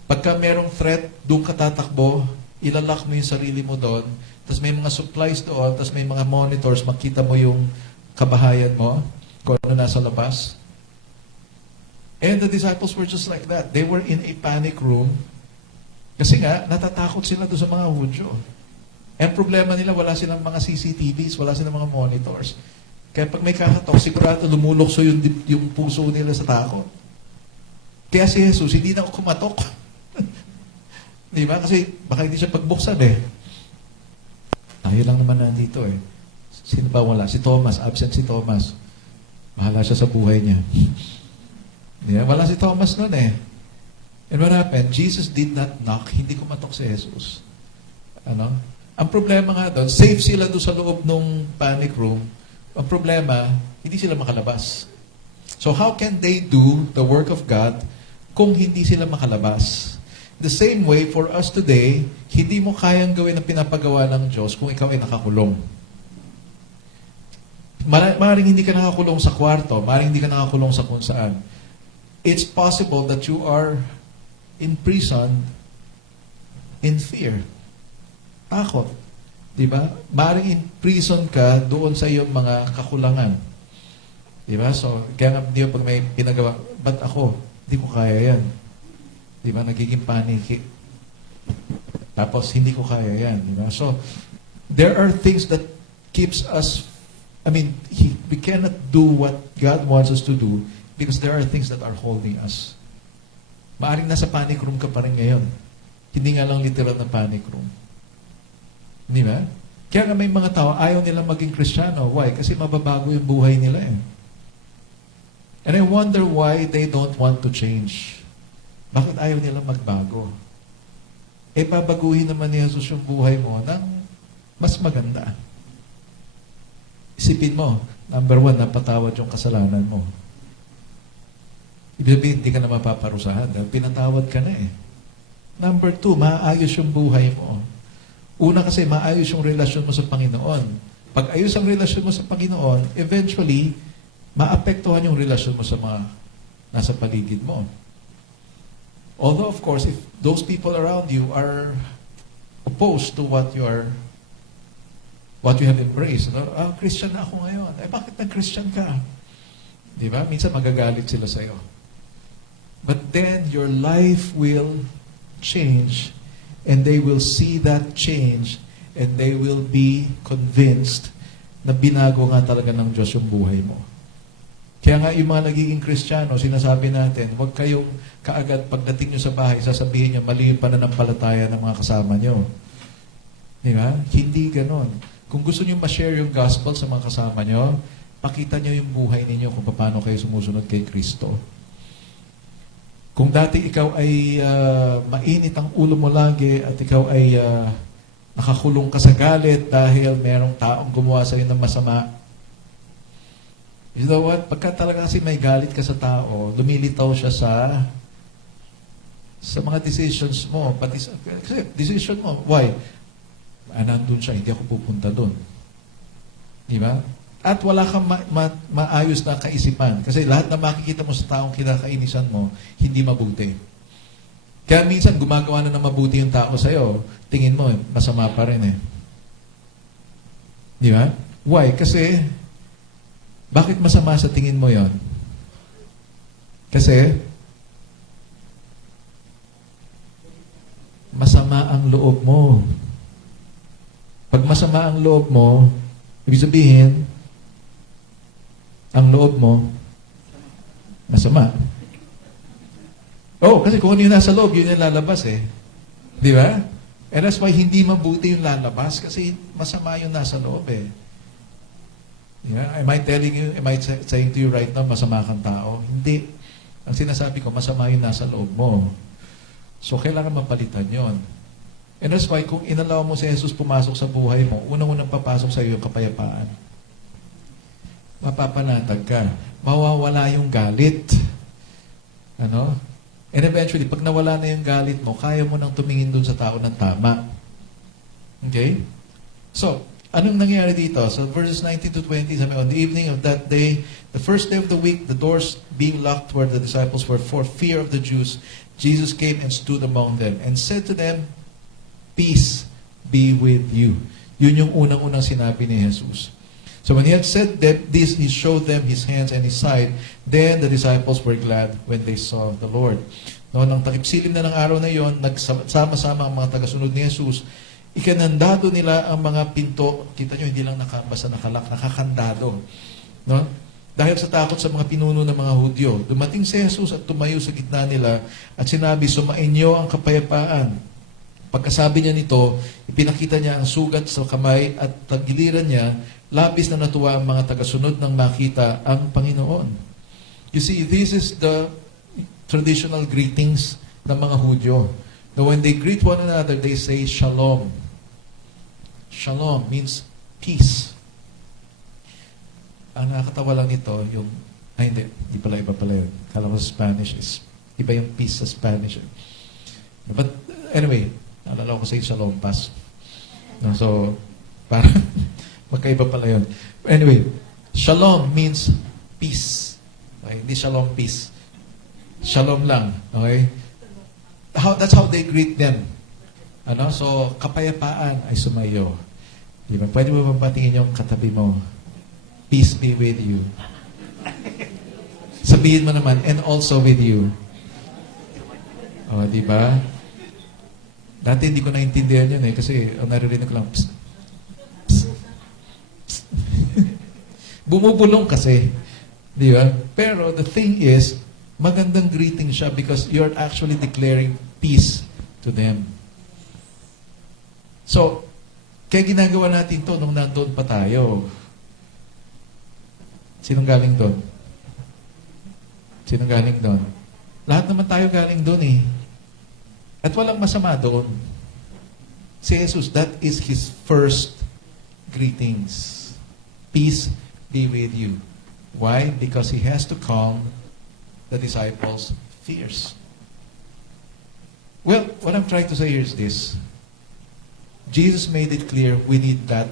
Pagka merong threat, doon ka tatakbo, ilalak mo yung sarili mo doon, tapos may mga supplies doon, tapos may mga monitors, makita mo yung kabahayan mo, kung ano nasa labas. And the disciples were just like that. They were in a panic room kasi nga, natatakot sila doon sa mga Hudyo. And problema nila, wala silang mga CCTVs, wala silang mga monitors. Kaya pag may kakatok, sigurado lumulokso yung puso nila sa takot. Kaya si Jesus, hindi na ako kumatok. Di ba? Kasi baka hindi siya pagbuksan eh. Tayo lang naman nandito eh. Sino ba wala? Si Thomas. Absent si Thomas. Bahala siya sa buhay niya. Di ba? Wala si Thomas nun eh. And what happened? Jesus did not knock. Hindi kumatok si Jesus. Ano? Ang problema nga doon, safe sila doon sa loob ng panic room. Ang problema, hindi sila makalabas. So how can they do the work of God kung hindi sila makalabas? The same way, for us today, hindi mo kayang gawin ang pinapagawa ng Diyos kung ikaw ay nakakulong. Maaaring hindi ka nakakulong sa kwarto, maaaring hindi ka nakakulong sa kung saan. It's possible that you are imprisoned in fear. Takot. Diba? Maaaring in prison ka doon sa iyong mga kakulangan. Diba? So, kaya nga, di ba, pag may pinagawa, ba't ako? Hindi ko kaya yan. Diba? Nagiging paniki. Tapos, hindi ko kaya yan. Diba? So, there are things that keeps us, we cannot do what God wants us to do because there are things that are holding us. Maaaring nasa panic room ka pa rin ngayon. Hindi nga lang literal na panic room. Di ba? Kaya nga may mga tao, ayaw nilang maging Kristiyano. Why? Kasi mababago yung buhay nila eh. And I wonder why they don't want to change. Bakit ayaw nilang magbago? Eh, babaguhin naman ni Jesus yung buhay mo ng mas maganda. Isipin mo, number 1, napatawad yung kasalanan mo. Ibig sabihin, hindi ka na mapaparusahan dahil pinatawad ka na eh. Number 2, maayos yung buhay mo. Una kasi, maayos yung relasyon mo sa Panginoon. Pag ayos ang relasyon mo sa Panginoon, eventually, maapektuhan yung relasyon mo sa mga nasa paligid mo. Although, of course, if those people around you are opposed to what you have embraced, Christian na ako ngayon. Eh, bakit nag-Christian ka? Di ba? Minsan magagalit sila sa'yo. But then, your life will change and they will see that change and they will be convinced na binago nga talaga ng Diyos yung buhay mo. Kaya nga yung mga nagiging Kristiyano, sinasabi natin, huwag kayong kaagad pagdating nyo sa bahay, sasabihin nyo, mali yung pananampalataya ng mga kasama nyo. Di ba? Hindi ganon. Kung gusto nyo ma-share yung gospel sa mga kasama nyo, pakita nyo yung buhay ninyo kung paano kayo sumusunod kay Kristo. Kung dati ikaw ay mainit ang ulo mo lagi at ikaw ay nakakulong ka sa galit dahil merong taong gumawa sa iyo ng masama, you know what? Pagka talaga kasi may galit ka sa tao, lumilitaw siya sa mga decisions mo. Kasi decision mo, why? Nandun siya, hindi ako pupunta doon. Di ba? At wala kang maayos na kaisipan. Kasi lahat na makikita mo sa taong kinakainisan mo, hindi mabuti. Kaya minsan, gumagawa na ng mabuti yung tao sa'yo, tingin mo, masama pa rin eh. Di ba? Why? Kasi, bakit masama sa tingin mo yon? Kasi, masama ang loob mo. Pag masama ang loob mo, ibig sabihin, ang loob mo, masama. Kasi kung ano yung nasa loob, yun yung lalabas eh. Di ba? And that's why hindi mabuti yung lalabas kasi masama yung nasa loob eh. Yeah? Am I saying to you right now, masama kang tao? Hindi. Ang sinasabi ko, masama yung nasa loob mo. So, kailangan mapalitan yon. And that's why, kung inalaw mo si Jesus pumasok sa buhay mo, unang-unang papasok sa iyo yung kapayapaan. Mapapanatag ka. Mawawala yung galit. Ano? And eventually, pag nawala na yung galit mo, kaya mo nang tumingin dun sa tao ng tama. Okay? So, anong nangyari dito? So, verses 19 to 20, sabi, on the evening of that day, the first day of the week, the doors being locked where the disciples were for fear of the Jews, Jesus came and stood among them and said to them, "Peace be with you." Yun yung unang-unang sinabi ni Jesus. So when he had said that this, he showed them his hands and his side. Then the disciples were glad when they saw the Lord. No, nang takipsilim na ng araw na yon, nagsama-sama ang mga tagasunod ni Jesus. Ikanandado nila ang mga pinto. Kita nyo, hindi lang basta nakalak, nakakandado. No? Dahil sa takot sa mga pinuno ng mga Hudyo, dumating si Jesus at tumayo sa gitna nila at sinabi, "Sumainyo ang kapayapaan." Pagkasabi niya nito, ipinakita niya ang sugat sa kamay at tagiliran niya, labis na natuwa ang mga tagasunod nang makita ang Panginoon. You see, this is the traditional greetings ng mga Hudyo. Now, when they greet one another, they say, "Shalom." Shalom means peace. Ang nakakatawa lang nito, hindi pala, iba pala yun. Kala ko sa Spanish is, iba yung peace sa Spanish. But anyway, naalala ko sa Shalom Pass. No, so, parang, magkaiba pala yun. Anyway, Shalom means peace. Okay? Hindi Shalom peace. Shalom lang. Okay? That's how they greet them. So, kapayapaan ay sumayo. Diba? Pwede mo bang patingin yung katabi mo? Peace be with you. Sabihin mo naman, and also with you. Di ba? Dati hindi ko naintindihan yun kasi ang naririnig ko lang, psst, psst, psst. Bumubulong kasi. Di ba? Pero the thing is, magandang greeting siya because you're actually declaring peace to them. So, kaya ginagawa natin to nung nandoon pa tayo. Sinong galing doon? Sinong galing doon? Lahat naman tayo galing doon eh. At walang masama doon. Si Jesus, that is His first greetings. Peace be with you. Why? Because He has to calm the disciples' fears. Well, what I'm trying to say here is this. Jesus made it clear we need that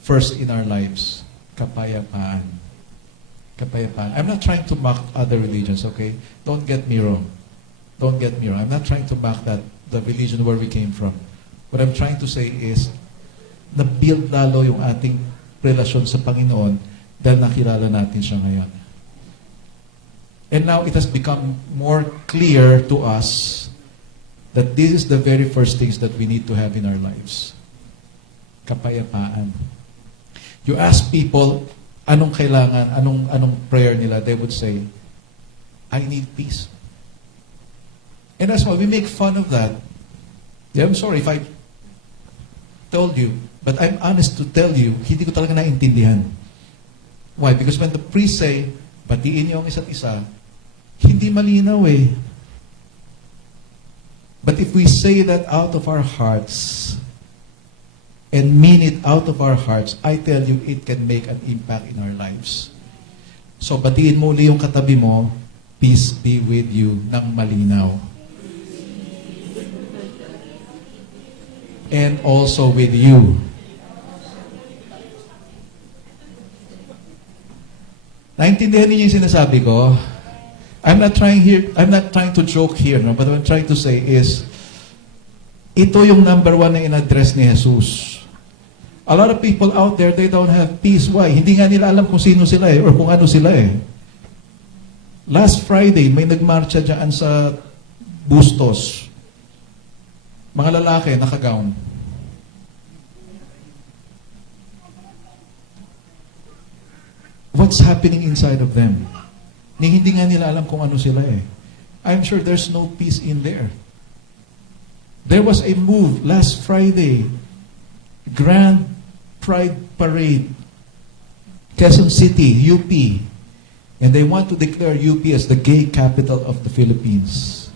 first in our lives. Kapayapaan. Kapayapaan. I'm not trying to mock other religions, okay? Don't get me wrong. Don't get me wrong. I'm not trying to mock the religion where we came from. What I'm trying to say is, na-build lalo yung ating relasyon sa Panginoon dahil nakilala natin siya ngayon. And now it has become more clear to us that this is the very first things that we need to have in our lives. Kapayapaan. You ask people, anong kailangan, anong prayer nila, they would say, "I need peace." And that's why we make fun of that. Yeah, I'm sorry if I told you, but I'm honest to tell you, hindi ko talaga naintindihan. Why? Because when the priests say, batiin niyo ang isa't isa, hindi malinaw eh. But if we say that out of our hearts, and mean it out of our hearts, I tell you, it can make an impact in our lives. So, batiin mo uli yung katabi mo, "Peace be with you," ng malinaw. And also with you. Naintindihan niyo yung sinasabi ko? I'm not trying to joke here, no? But what I'm trying to say is, ito yung number one na in-address ni Jesus. A lot of people out there, they don't have peace. Why? Hindi nga nila alam kung sino sila or kung ano sila Last Friday, may nagmarcha dyan sa Bustos. Mga lalaki, nakagown. What's happening inside of them? Hindi nga nila alam kung ano sila eh. I'm sure there's no peace in there. There was a move last Friday, Grand Pride Parade, Quezon City, UP, and they want to declare UP as the gay capital of the Philippines.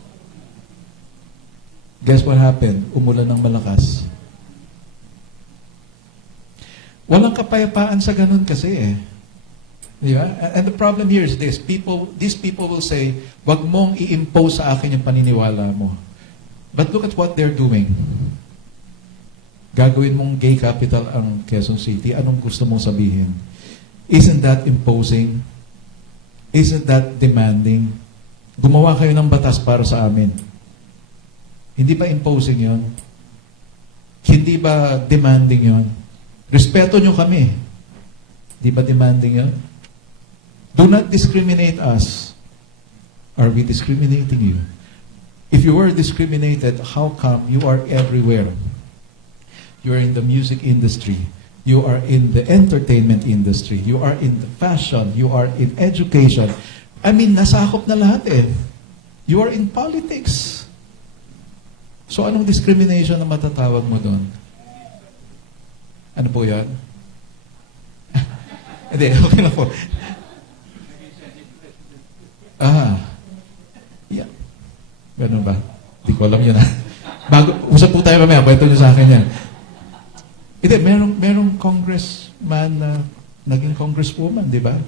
Guess what happened? Umulan ng malakas. Walang kapayapaan sa ganun kasi eh. Di ba? And the problem here is this. These people will say, wag mong i-impose sa akin yung paniniwala mo. But look at what they're doing. Gagawin mong gay capital ang Quezon City. Anong gusto mong sabihin? Isn't that imposing? Isn't that demanding? Gumawa kayo ng batas para sa amin. Hindi ba imposing yon? Hindi ba demanding yon? Respeto nyo kami. Hindi ba demanding yon? Do not discriminate us. Are we discriminating you? If you were discriminated, how come you are everywhere? You are in the music industry. You are in the entertainment industry. You are in the fashion. You are in education. I mean, nasakop na lahat eh. You are in politics. So anong discrimination na matatawag mo doon? Ano po yan? Hindi, okay na po. Yeah. Ganun ba? Hindi ko alam yun usap po tayo mamaya, kwento nyo sa akin yan. Hindi, merong congressman na naging congresswoman, di ba?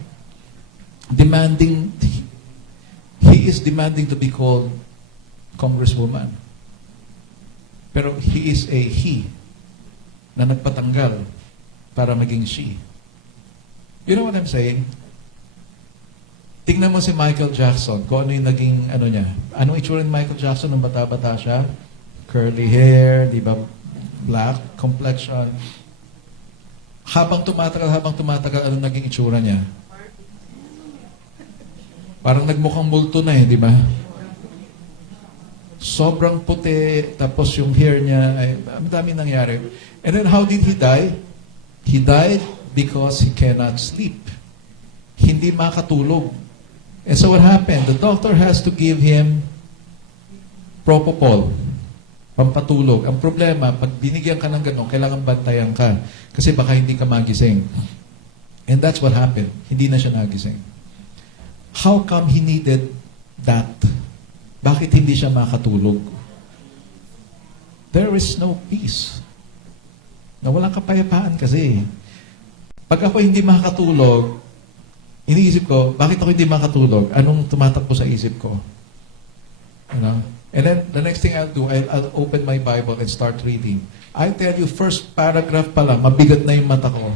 He is demanding to be called congresswoman. Pero he is a he na nagpatanggal para maging she. You know what I'm saying? Tingnan mo si Michael Jackson, kung ano yung naging, niya. Anong itsura ni Michael Jackson nung bata-bata siya? Curly hair, di ba? Black complexion. Habang tumatagal, anong naging itsura niya? Parang nagmukhang multo na eh, di ba? Sobrang puti, tapos yung hair niya, ay, madami nangyari. And then how did he die? He died because he cannot sleep. Hindi makatulog. And so what happened? The doctor has to give him propofol, pampatulog. Ang problema, pag binigyan ka ng gano'n, kailangan bantayan ka. Kasi baka hindi ka magising. And that's what happened. Hindi na siya nagising. How come he needed that? Bakit hindi siya makatulog? There is no peace. Na walang kapayapaan kasi. Pag ako hindi makatulog, iniisip ko, bakit ako hindi makatulog? Anong tumatakbo sa isip ko? You know? And then, the next thing I'll do, I'll open my Bible and start reading. I tell you, first paragraph pa lang, mabigat na yung mata ko.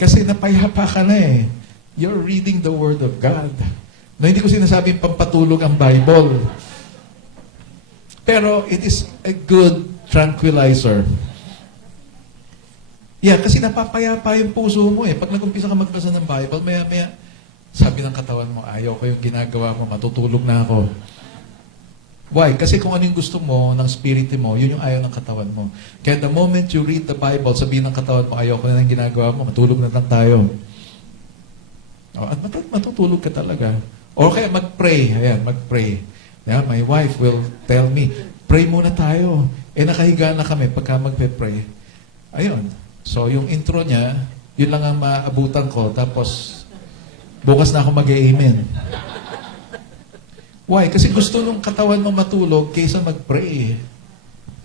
Kasi napayapa ka na eh. You're reading the Word of God. No, hindi ko sinasabing pampatulog ang Bible. Pero, it is a good tranquilizer. Yeah, kasi napapayapa yung puso mo eh. Pag nag-umpisa ka magbasa ng Bible, maya-maya, sabi ng katawan mo, ayaw ko yung ginagawa mo, matutulog na ako. Why? Kasi kung ano yung gusto mo, ng spirit mo, yun yung ayaw ng katawan mo. Kaya the moment you read the Bible, sabihin ng katawan mo, ayaw ko na ng ginagawa mo, matulog na lang tayo. At matutulog ka talaga. O kaya mag-pray. Ayan, mag-pray. Yeah, my wife will tell me, pray muna tayo. Nakahiga na kami pagka magpe-pray. Ayun. So, yung intro niya, yun lang ang maabutan ko. Tapos, bukas na ako mag-amen. Why? Kasi gusto nung katawan mo matulog kaysa mag-pray.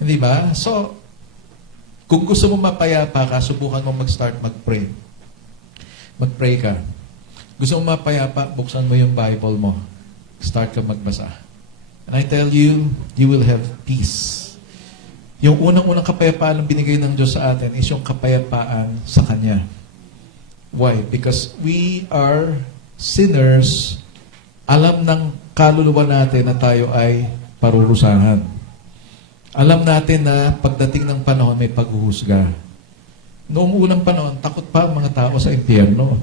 Hindi ba? So, kung gusto mo mapayapa ka, subukan mo mag-start mag-pray. Mag-pray ka. Gusto mo mapayapa, buksan mo yung Bible mo. Start ka magbasa. And I tell you, you will have peace. Yung unang-unang kapayapaan na binigay ng Diyos sa atin is yung kapayapaan sa Kanya. Why? Because we are sinners. Alam ng kaluluwa natin na tayo ay parurusahan. Alam natin na pagdating ng panahon may paghuhusga. Noong unang panahon, takot pa ang mga tao sa impyerno.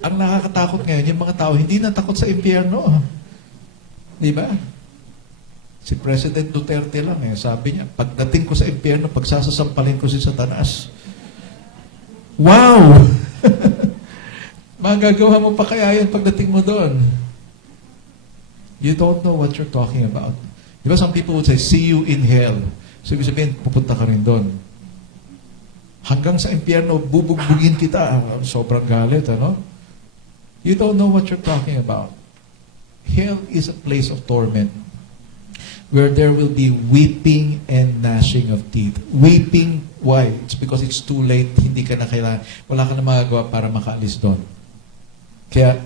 Ang nakakatakot ngayon, yung mga tao hindi na takot sa impyerno. Di ba? Si President Duterte lang sabi niya, pagdating ko sa impyerno, pagsasasampalin ko si Satanas. Wow! Magagawa mo pa kaya yun pagdating mo doon? You don't know what you're talking about. Di ba some people would say, see you in hell. So ibig sabihin, pupunta ka rin doon. Hanggang sa impyerno, bubugbugin kita. Sobrang galit, ano? You don't know what you're talking about. Hell is a place of torment where there will be weeping and gnashing of teeth. Weeping, why? It's because it's too late. Hindi ka na kailangan. Wala ka na magagawa para makaalis doon. Kaya,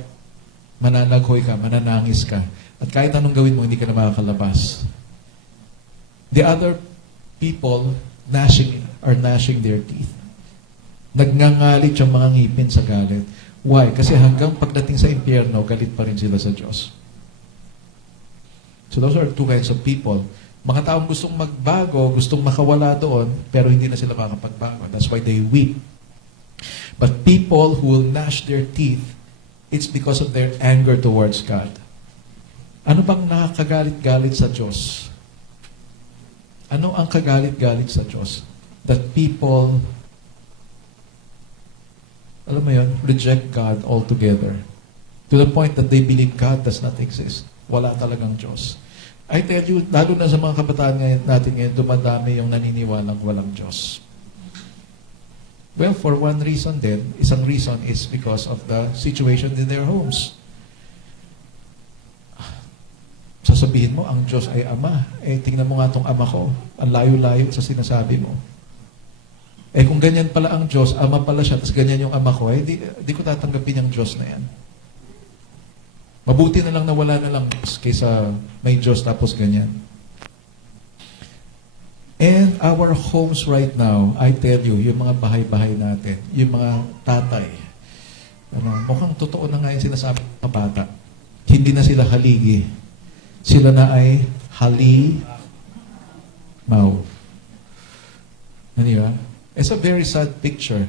mananaghoy ka, mananangis ka. At kahit anong gawin mo, hindi ka na makakalabas. The other people are gnashing their teeth. Nagngangalit yung mga ngipin sa galit. Why? Kasi hanggang pagdating sa impyerno, galit pa rin sila sa Diyos. So those are two kinds of people. Mga taong gustong magbago, gustong makawala doon, pero hindi na sila makapagbago. That's why they weep. But people who will gnash their teeth, it's because of their anger towards God. Ano bang nakakagalit-galit sa Diyos? Ano ang kagalit-galit sa Diyos? That people, alam mo yun, reject God altogether. To the point that they believe God does not exist. Wala talagang Diyos. I tell you, lalo na sa mga kabataan natin ngayon, dumadami yung naniniwalang walang Diyos. Well, for one reason din, isang reason is because of the situation in their homes. Sasabihin mo, ang Diyos ay Ama. Tingnan mo nga itong Ama ko. Ang layo-layo sa sinasabi mo. Kung ganyan pala ang Diyos, Ama pala siya, tapos ganyan yung Ama ko, di ko tatanggapin yung Diyos na yan. Mabuti na lang na wala na lang kaysa may Diyos tapos ganyan. And our homes right now, I tell you, yung mga bahay-bahay natin, yung mga tatay, mukhang totoo na nga yung sinasabi ng bata. Hindi na sila haligi. Sila na ay halimaw. Ano ba? It's a very sad picture.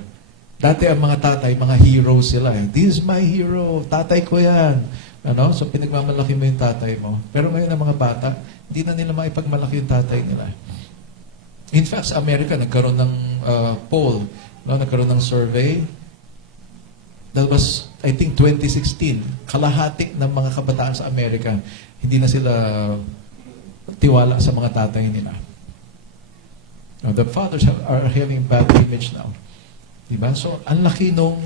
Dati ang mga tatay, mga heroes sila. This is my hero. Tatay ko yan. So pinagmamalaki mo yung tatay mo. Pero ngayon ang mga bata, hindi na nila maipagmalaki yung tatay nila. In fact, sa Amerika, nagkaroon ng poll, nagkaroon ng survey. That was, I think, 2016. Kalahati ng mga kabataan sa Amerika, hindi na sila tiwala sa mga tatay nila. Now, the fathers are having bad image now. Diba? So, ang laki nung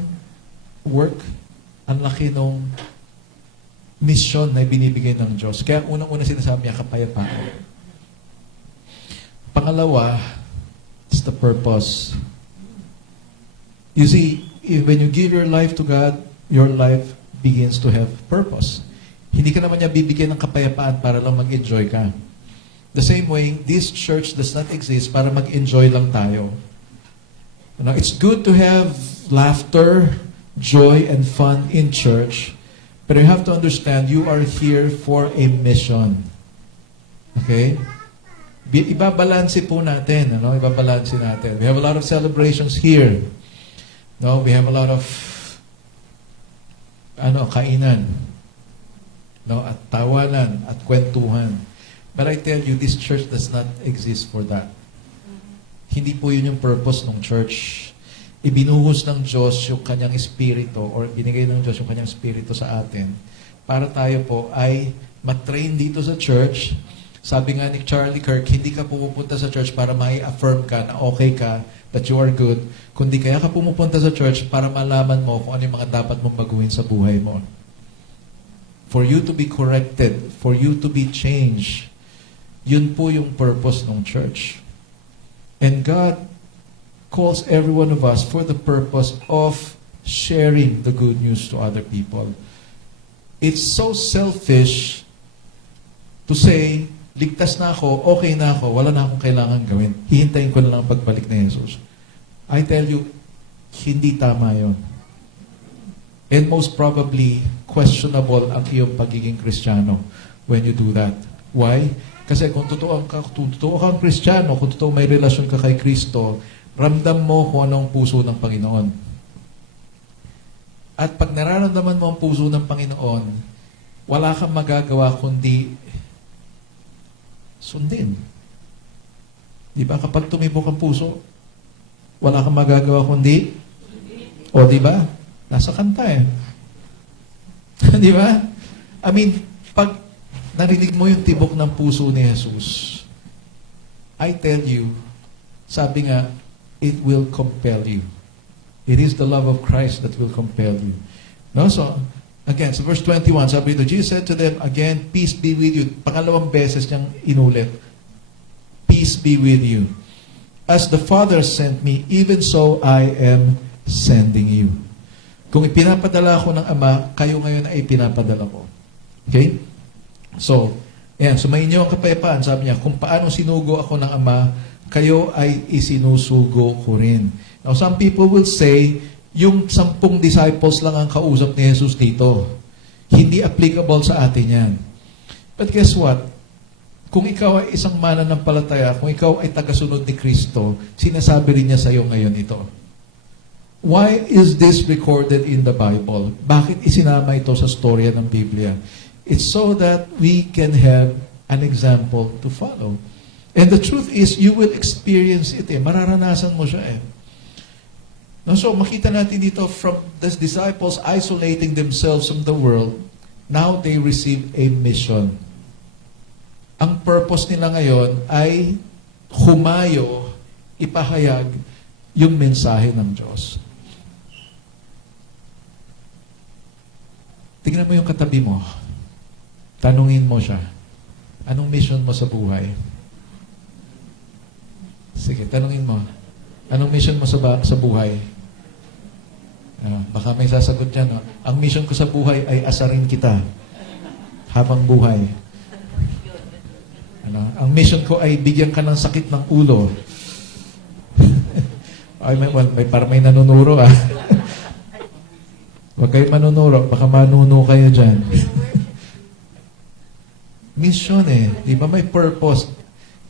work, ang laki nung mission na binibigay ng Diyos. Kaya unang-una sinasabi niya, kapayapaan. Pangalawa, it's the purpose. You see, when you give your life to God, your life begins to have purpose. Hindi ka naman niya bibigyan ng kapayapaan para lang mag-enjoy ka. The same way, this church does not exist para mag-enjoy lang tayo. It's good to have laughter, joy, and fun in church, but you have to understand, you are here for a mission. Okay? Ibabalanse po natin. Ibabalanse natin. We have a lot of celebrations here. We have a lot of kainan. At tawanan, at kwentuhan. But I tell you, this church does not exist for that. Hindi po yun yung purpose ng church. Ibinuhos ng Diyos yung kanyang espiritu or binigay ng Diyos yung kanyang espiritu sa atin para tayo po ay matrain dito sa church. Sabi nga ni Charlie Kirk, hindi ka pumupunta sa church para ma-affirm ka na okay ka, that you are good, kundi kaya ka pumupunta sa church para malaman mo kung ano yung mga dapat mong baguhin sa buhay mo. For you to be corrected, for you to be changed, yun po yung purpose ng church. And God calls every one of us for the purpose of sharing the good news to other people. It's so selfish to say, ligtas na ako, okay na ako, wala na akong kailangan gawin. Hihintayin ko na lang ang pagbalik ni Jesus. I tell you, hindi tama yun. And most probably, questionable ang iyong pagiging Kristiyano when you do that. Why? Kasi kung totoo kang Kristiyano, kung totoo may relasyon ka kay Kristo, ramdam mo kung anong puso ng Panginoon. At pag nararamdaman mo ang puso ng Panginoon, wala kang magagawa kundi sundin. Di ba? Kapag tumibok ang puso, wala kang magagawa kundi, o di ba? Nasa kanta eh. Di ba? I mean, pag narinig mo yung tibok ng puso ni Jesus, I tell you, sabi nga, it will compel you. It is the love of Christ that will compel you. No? So, again, so verse 21, sabi ito, Jesus said to them, again, peace be with you. Pangalawang beses niyang inulit. Peace be with you. As the Father sent me, even so I am sending you. Kung ipinapadala ako ng Ama, kayo ngayon ay ipinapadala ko. Okay? So, yan. Sumayin niyo ang kapayapaan. Sabi niya, kung paano sinugo ako ng Ama, kayo ay isinusugo ko rin. Now, some people will say, yung 10 disciples lang ang kausap ni Jesus dito. Hindi applicable sa atin yan. But guess what? Kung ikaw ay isang mananampalataya, kung ikaw ay tagasunod ni Kristo, sinasabi rin niya sa iyo ngayon ito. Why is this recorded in the Bible? Bakit isinama ito sa storya ng Biblia? It's so that we can have an example to follow. And the truth is, you will experience it eh. Mararanasan mo siya eh. No, so makita natin dito from the disciples isolating themselves from the world, now they receive a mission. Ang purpose nila ngayon ay humayo, ipahayag yung mensahe ng Diyos. Tingnan mo yung katabi mo. Tanungin mo siya. Anong mission mo sa buhay? Sige, tanungin mo. Anong mission mo sa buhay? Baka may sasagot dyan. No? Ang mission ko sa buhay ay asarin kita habang buhay. Ang mission ko ay bigyan ka ng sakit ng ulo. Ay, may nanunuro ah. Huwag kayo manunuro. Baka manuno kayo dyan. Mission eh. Di ba may purpose?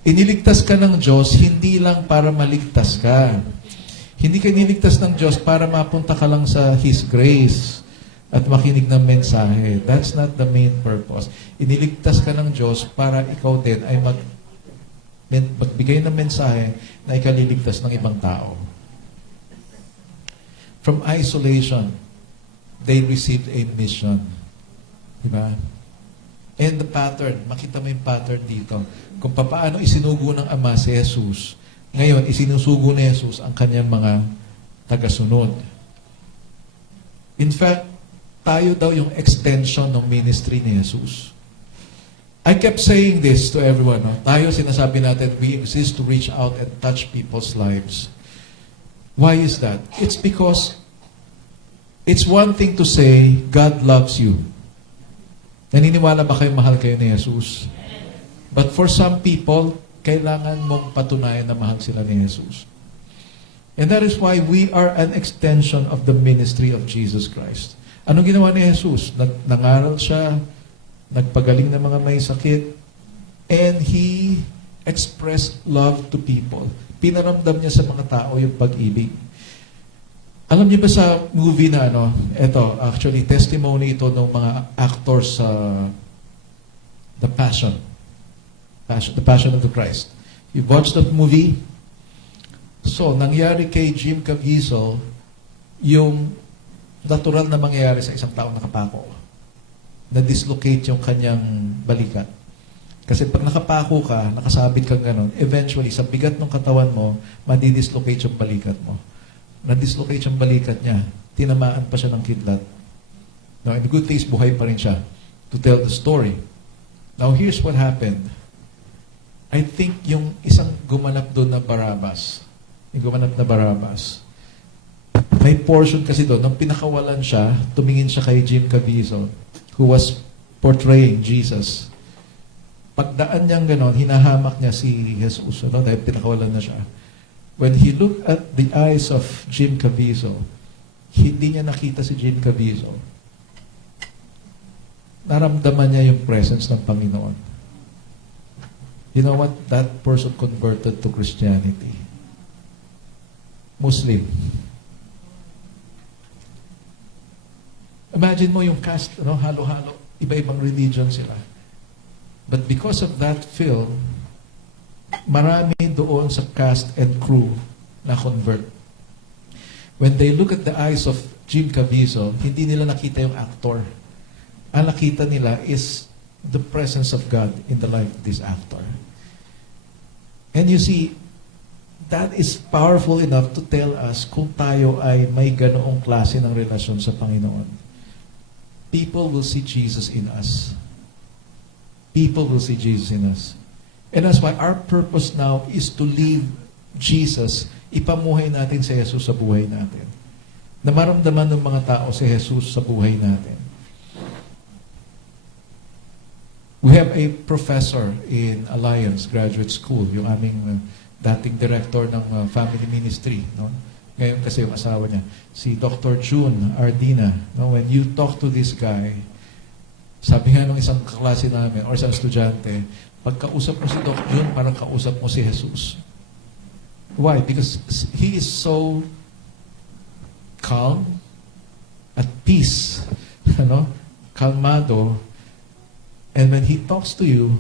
Iniligtas ka ng Diyos, hindi lang para maligtas ka. Hindi ka iniligtas ng Diyos para mapunta ka lang sa His grace at makinig ng mensahe. That's not the main purpose. Iniligtas ka ng Diyos para ikaw din ay magbigay ng mensahe na ikaliligtas ng ibang tao. From isolation, they received a mission. Diba? And the pattern, makita mo yung pattern dito. Kung paano isinugo ng Ama si Jesus, ngayon, isinusugo ni Jesus ang kanyang mga tagasunod. In fact, tayo daw yung extension ng ministry ni Jesus. I kept saying this to everyone. No? Tayo, sinasabi natin, we exist to reach out and touch people's lives. Why is that? It's because it's one thing to say, God loves you. Naniniwala ba kayo mahal kayo ni Jesus? But for some people, kailangan mong patunayan na mahal sila ni Jesus. And that is why we are an extension of the ministry of Jesus Christ. Anong ginawa ni Jesus? Nangaral siya, nagpagaling ng mga may sakit, and He expressed love to people. Pinaramdam niya sa mga tao yung pag-ibig. Alam niyo ba sa movie na ito, actually, testimony ito ng mga actors sa The Passion of the Christ. You watched that movie? So, nangyari kay Jim Caviezel yung natural na mangyayari sa isang taong nakapako. Na-dislocate yung kanyang balikat. Kasi pag nakapako ka, nakasabit kang ganon, eventually, sa bigat ng katawan mo, madidislocate yung balikat mo. Na-dislocate yung balikat niya. Tinamaan pa siya ng kidlat. Now, in the good things, buhay pa rin siya to tell the story. Now, here's what happened. I think yung isang gumanap doon na Barabbas, may portion kasi doon, nang pinakawalan siya, tumingin siya kay Jim Caviezel, who was portraying Jesus. Pagdaan niyang ganon, hinahamak niya si Jesus, dahil pinakawalan na siya. When he looked at the eyes of Jim Caviezel, hindi niya nakita si Jim Caviezel. Naramdaman niya yung presence ng Panginoon. You know what? That person converted to Christianity. Muslim. Imagine mo yung cast, halo-halo, iba-ibang religion sila. But because of that film, marami doon sa cast and crew na convert. When they look at the eyes of Jim Caviezel, hindi nila nakita yung actor. Ang nakita nila is the presence of God in the life of this actor. And you see, that is powerful enough to tell us kung tayo ay may ganoong klase ng relasyon sa Panginoon. People will see Jesus in us. People will see Jesus in us. And that's why our purpose now is to leave Jesus, ipamuhay natin si Jesus sa buhay natin. Na maramdaman ng mga tao si Jesus sa buhay natin. We have a professor in Alliance Graduate School, yung aming dating director ng family ministry. No? Ngayon kasi yung asawa niya, si Dr. June Ardina. No? When you talk to this guy, sabi nga nung isang kaklase namin or isang estudyante, pagkausap mo si Dr. June, parang kausap mo si Jesus. Why? Because he is so calm, at peace, kalmado, and when he talks to you,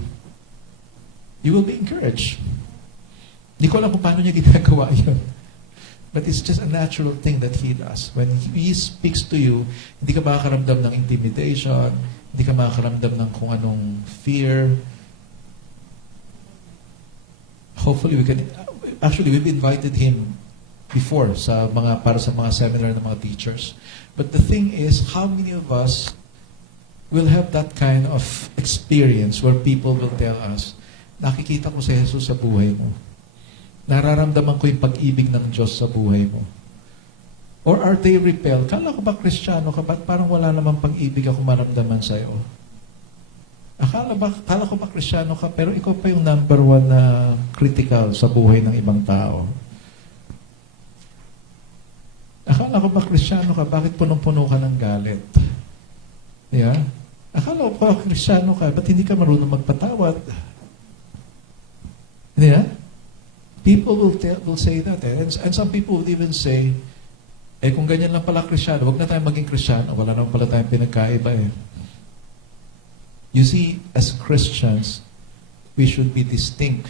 you will be encouraged. Hindi ko alam kung paano niya ginagawa yun. But it's just a natural thing that he does. When he speaks to you, hindi ka makakaramdam ng intimidation, hindi ka makakaramdam ng kung anong fear. Hopefully we can... Actually, we've invited him before para sa mga seminar ng mga teachers. But the thing is, how many of us will have that kind of experience where people will tell us, nakikita ko si Jesus sa buhay mo. Nararamdaman ko yung pag-ibig ng Diyos sa buhay mo. Or are they repelled? Kala ko ba Kristiyano ka? Ba't parang wala namang pag-ibig ako maramdaman sa'yo? Kala ko ba Kristiyano ka? Pero ikaw pa yung number one na critical sa buhay ng ibang tao. Akala ko ba Kristiyano ka? Bakit punong-puno ka ng galit? Yeah? Akala ko ba Kristiyano ka? Ba't hindi ka marunong magpatawad? Yeah? People will say that. And some people would even say, kung ganyan lang pala Kristiyano, wag na tayong maging Kristiyano. Wala naman pala tayong pinagkaiba eh. You see, as Christians, we should be distinct.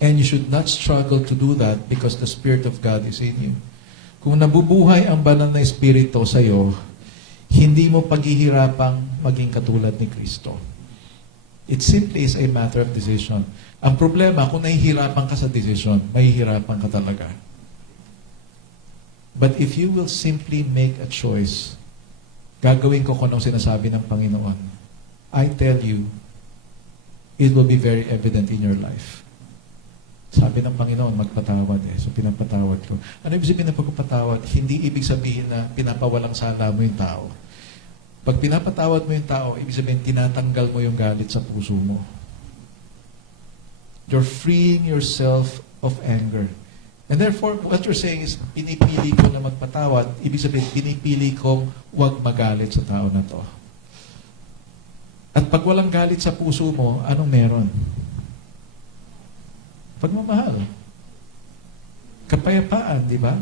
And you should not struggle to do that because the Spirit of God is in you. Kung nabubuhay ang banal na Espiritu sa iyo, hindi mo paghihirapang maging katulad ni Kristo. It simply is a matter of decision. Ang problema, kung nahihirapan ka sa decision, mahihirapan ka talaga. But if you will simply make a choice, gagawin ko kung anong sinasabi ng Panginoon, I tell you, it will be very evident in your life. Sabi ng Panginoon, magpatawad eh. So pinapatawad ko. Ano ibig sabihin ng pagpapatawad? Hindi ibig sabihin na pinapawalang sala mo yung tao. Pag pinapatawad mo yung tao, ibig sabihin tinatanggal mo yung galit sa puso mo. You're freeing yourself of anger. And therefore, what you're saying is, pinipili ko na magpatawad, ibig sabihin, pinipili kong huwag magalit sa tao na to. At pag walang galit sa puso mo, anong meron? Pagmamahal. Kapayapaan, di ba?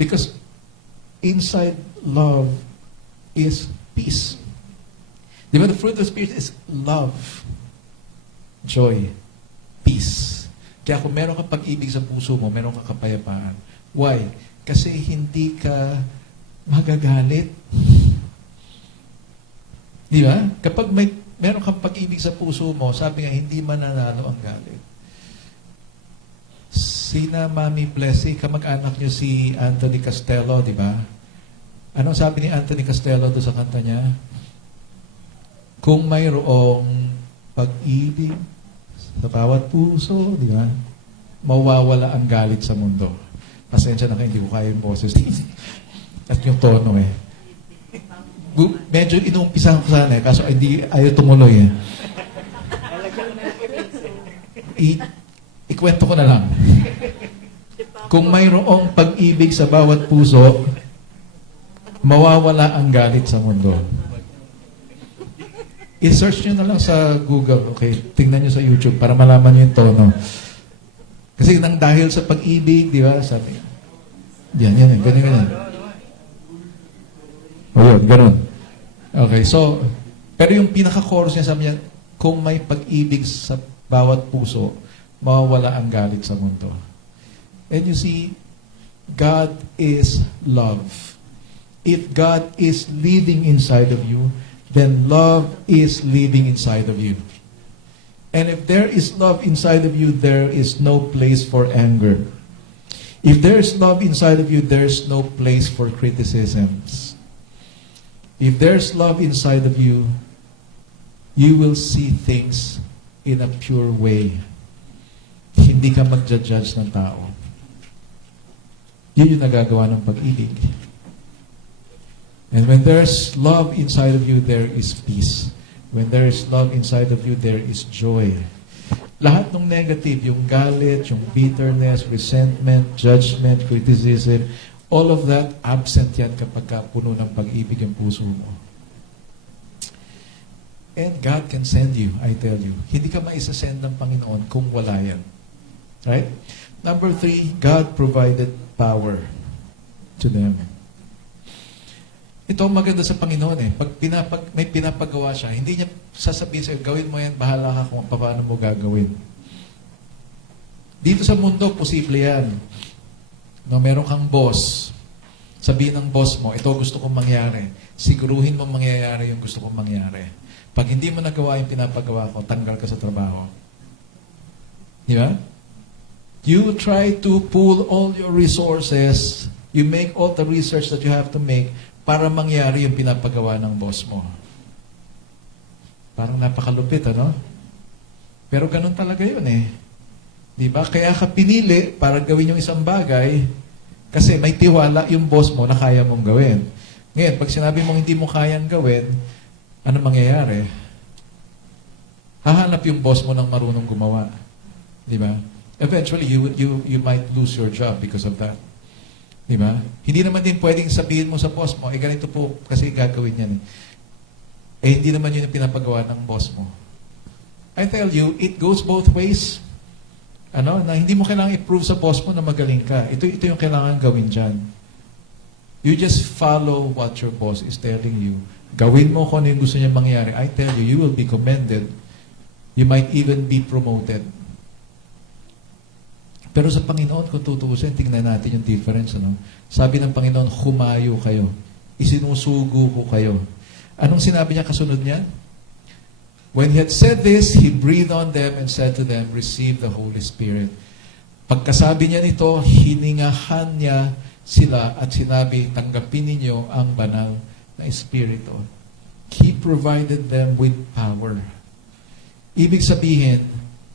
Because inside love is peace. Di ba? The fruit of the Spirit is love, joy, peace. Kaya kung meron ka pag-ibig sa puso mo, meron ka kapayapaan. Why? Kasi hindi ka magagalit. Di ba? Kapag meron kang pag-ibig sa puso mo, sabi nga, hindi mananalo ang galit. Sina Mami Blessy, kamag-anak niyo si Anthony Castello, di ba? Anong sabi ni Anthony Castello doon sa kanta niya? Kung mayroong pag-ibig sa bawat puso, di ba? Mawawala ang galit sa mundo. Pasensya na kayo, hindi ko kaya yung boses. At yung tono eh. Medyo inuumpisahan ko sana eh, kaso hindi ayaw tumuloy eh. Ikwento ko na lang. Kung mayroong pag-ibig sa bawat puso, mawawala ang galit sa mundo. I-search nyo na lang sa Google, okay? Tingnan nyo sa YouTube para malaman nyo yung tono. Kasi nang dahil sa pag-ibig, di ba? Sabi, yan, ganyan. O yun, ganun. Okay, so, pero yung pinaka-chorus niya, sabi niya, kung may pag-ibig sa bawat puso, mawawala ang galit sa mundo. And you see, God is love. If God is living inside of you, then love is living inside of you. And if there is love inside of you, there is no place for anger. If there is love inside of you, there is no place for criticisms. If there's love inside of you, you will see things in a pure way. Hindi ka mag-judge ng tao. Yun yung nagagawa ng pag-ibig. And when there's love inside of you, there is peace. When there is love inside of you, there is joy. Lahat ng negative, yung galit, yung bitterness, resentment, judgment, criticism, all of that, absent yan kapag puno ng pag-ibig ang puso mo. And God can send you, I tell you. Hindi ka maisasend ng Panginoon kung wala yan. Right? Number 3, God provided power to them. Ito ang maganda sa Panginoon eh. Pag may pinapagawa siya, hindi niya sasabihin sa'yo, gawin mo yan, bahala ka kung paano mo gagawin. Dito sa mundo, posible yan. No, meron kang boss. Sabihin ng boss mo, ito gusto kong mangyari. Siguruhin mo mangyayari yung gusto kong mangyari. Pag hindi mo nagawa yung pinapagawa ko, tanggal ka sa trabaho. Di ba? You try to pool all your resources. You make all the research that you have to make para mangyari yung pinapagawa ng boss mo. Parang napakalupit, ano? Pero ganun talaga yun eh. Di ba? Kaya ka pinili para gawin yung isang bagay kasi may tiwala yung boss mo na kaya mong gawin. Ngayon, pag sinabi mong hindi mo kayang gawin, ano mangyayari? Hahanap yung boss mo ng marunong gumawa. Di ba? Eventually, you might lose your job because of that. Di ba? Hindi naman din pwedeng sabihin mo sa boss mo, ganito po kasi gagawin yan eh. Hindi naman yun yung pinapagawa ng boss mo. I tell you, it goes both ways. Na hindi mo kailangan i-prove sa boss mo na magaling ka. Ito yung kailangan gawin dyan. You just follow what your boss is telling you. Gawin mo kung ano yung gusto niya mangyari. I tell you, you will be commended. You might even be promoted. Pero sa Panginoon, kung tutuusin, tingnan natin yung difference. Sabi ng Panginoon, humayo kayo. Isinusugo ko kayo. Anong sinabi niya kasunod niya? When he had said this, he breathed on them and said to them, receive the Holy Spirit. Pagkasabi niya nito, hiningahan niya sila at sinabi, tanggapin ninyo ang banal na Espiritu. He provided them with power. Ibig sabihin,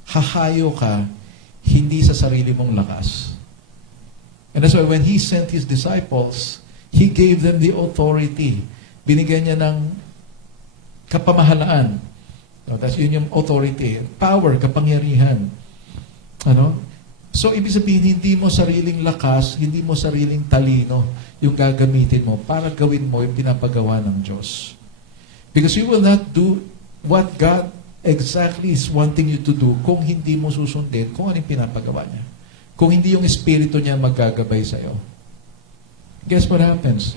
hahayo ka, hindi sa sarili mong lakas. And that's why when he sent his disciples, he gave them the authority. Binigyan niya ng kapamahalaan. No, that's yun yung authority. Power, kapangyarihan. So, ibig sabihin, hindi mo sariling lakas, hindi mo sariling talino yung gagamitin mo para gawin mo yung pinapagawa ng Diyos. Because you will not do what God exactly is wanting you to do kung hindi mo susundin kung ano yung pinapagawa niya. Kung hindi yung Espiritu niya maggagabay sa'yo. Guess what happens?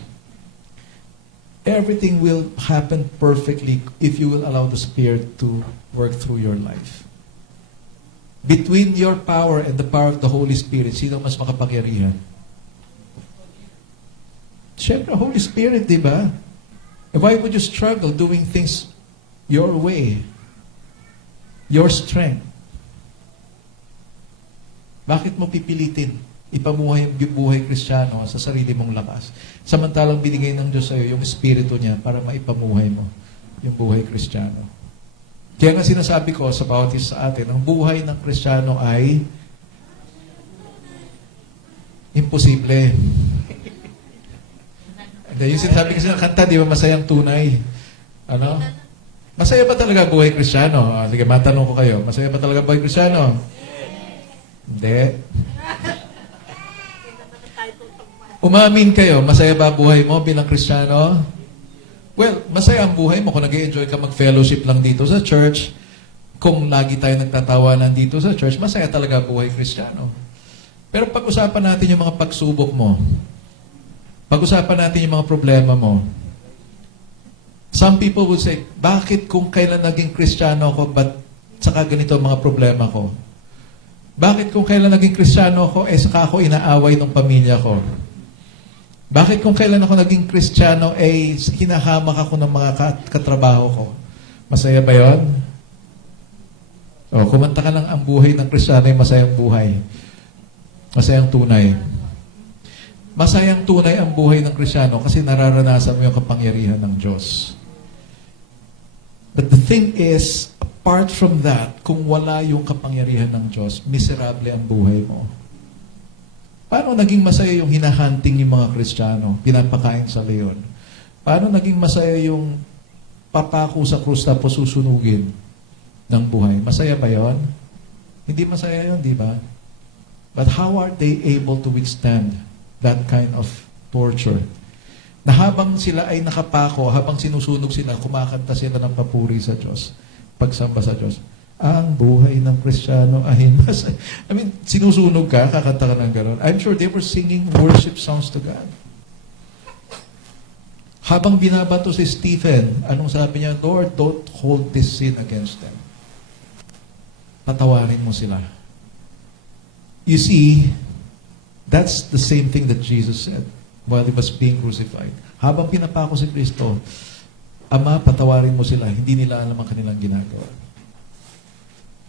Everything will happen perfectly if you will allow the Spirit to work through your life. Between your power and the power of the Holy Spirit, sino mas makapangyarihan? Siyempre, Holy Spirit, di ba? Why would you struggle doing things your way? Your strength. Bakit mo pipilitin ipamuhay ang buhay Kristiyano sa sarili mong lakas? Samantalang binigay ng Diyos sa iyo yung Espiritu niya para maipamuhay mo yung buhay Kristiyano. Kaya nga sinasabi ko sa bawat isa sa atin, ang buhay ng Kristiyano ay imposible. Yung sinasabi kasi ng kanta, di ba, masayang tunay. Masaya ba talaga buhay Kristiyano? Sige, matanong ko kayo, masaya ba talaga buhay Kristiyano? Hindi. Umamin kayo, masaya ba buhay mo bilang Kristiyano? Well, masaya ang buhay mo kung nag-enjoy ka mag-fellowship lang dito sa church. Kung lagi tayo nagtatawanan dito sa church, masaya talaga buhay Kristiyano. Pero pag-usapan natin yung mga pagsubok mo. Pag-usapan natin yung mga problema mo. Some people would say, bakit kung kailan naging Kristiyano ako, ba't saka ganito ang mga problema ko? Bakit kung kailan naging Kristiyano ako, saka ako inaaway ng pamilya ko? Bakit kung kailan ako naging Kristiyano, hinahamak ako ng mga katrabaho ko? Masaya ba yun? Kumanta ka lang, ang buhay ng Kristiyano ay masayang buhay. Masayang tunay. Masayang tunay ang buhay ng Kristiyano kasi nararanasan mo yung kapangyarihan ng Diyos. But the thing is, apart from that, kung wala yung kapangyarihan ng Diyos, miserable ang buhay mo. Paano naging masaya yung hinahunting yung mga Kristiyano, pinapakain sa leon? Paano naging masaya yung papako sa krus tapos susunugin ng buhay? Masaya ba yon? Hindi masaya yon, di ba? But how are they able to withstand that kind of torture? Na habang sila ay nakapako, habang sinusunog sila, kumakanta sila ng papuri sa Diyos, pagsamba sa Diyos. Ang buhay ng Kristiyano ay masaya. I mean, sinusunog ka, kakanta ka ng gano'n. I'm sure they were singing worship songs to God. Habang binabato si Stephen, anong sabi niya? Lord, don't hold this sin against them. Patawarin mo sila. You see, that's the same thing that Jesus said while He was being crucified. Habang pinapako si Kristo, Ama, patawarin mo sila. Hindi nila alam ang kanilang ginagawa.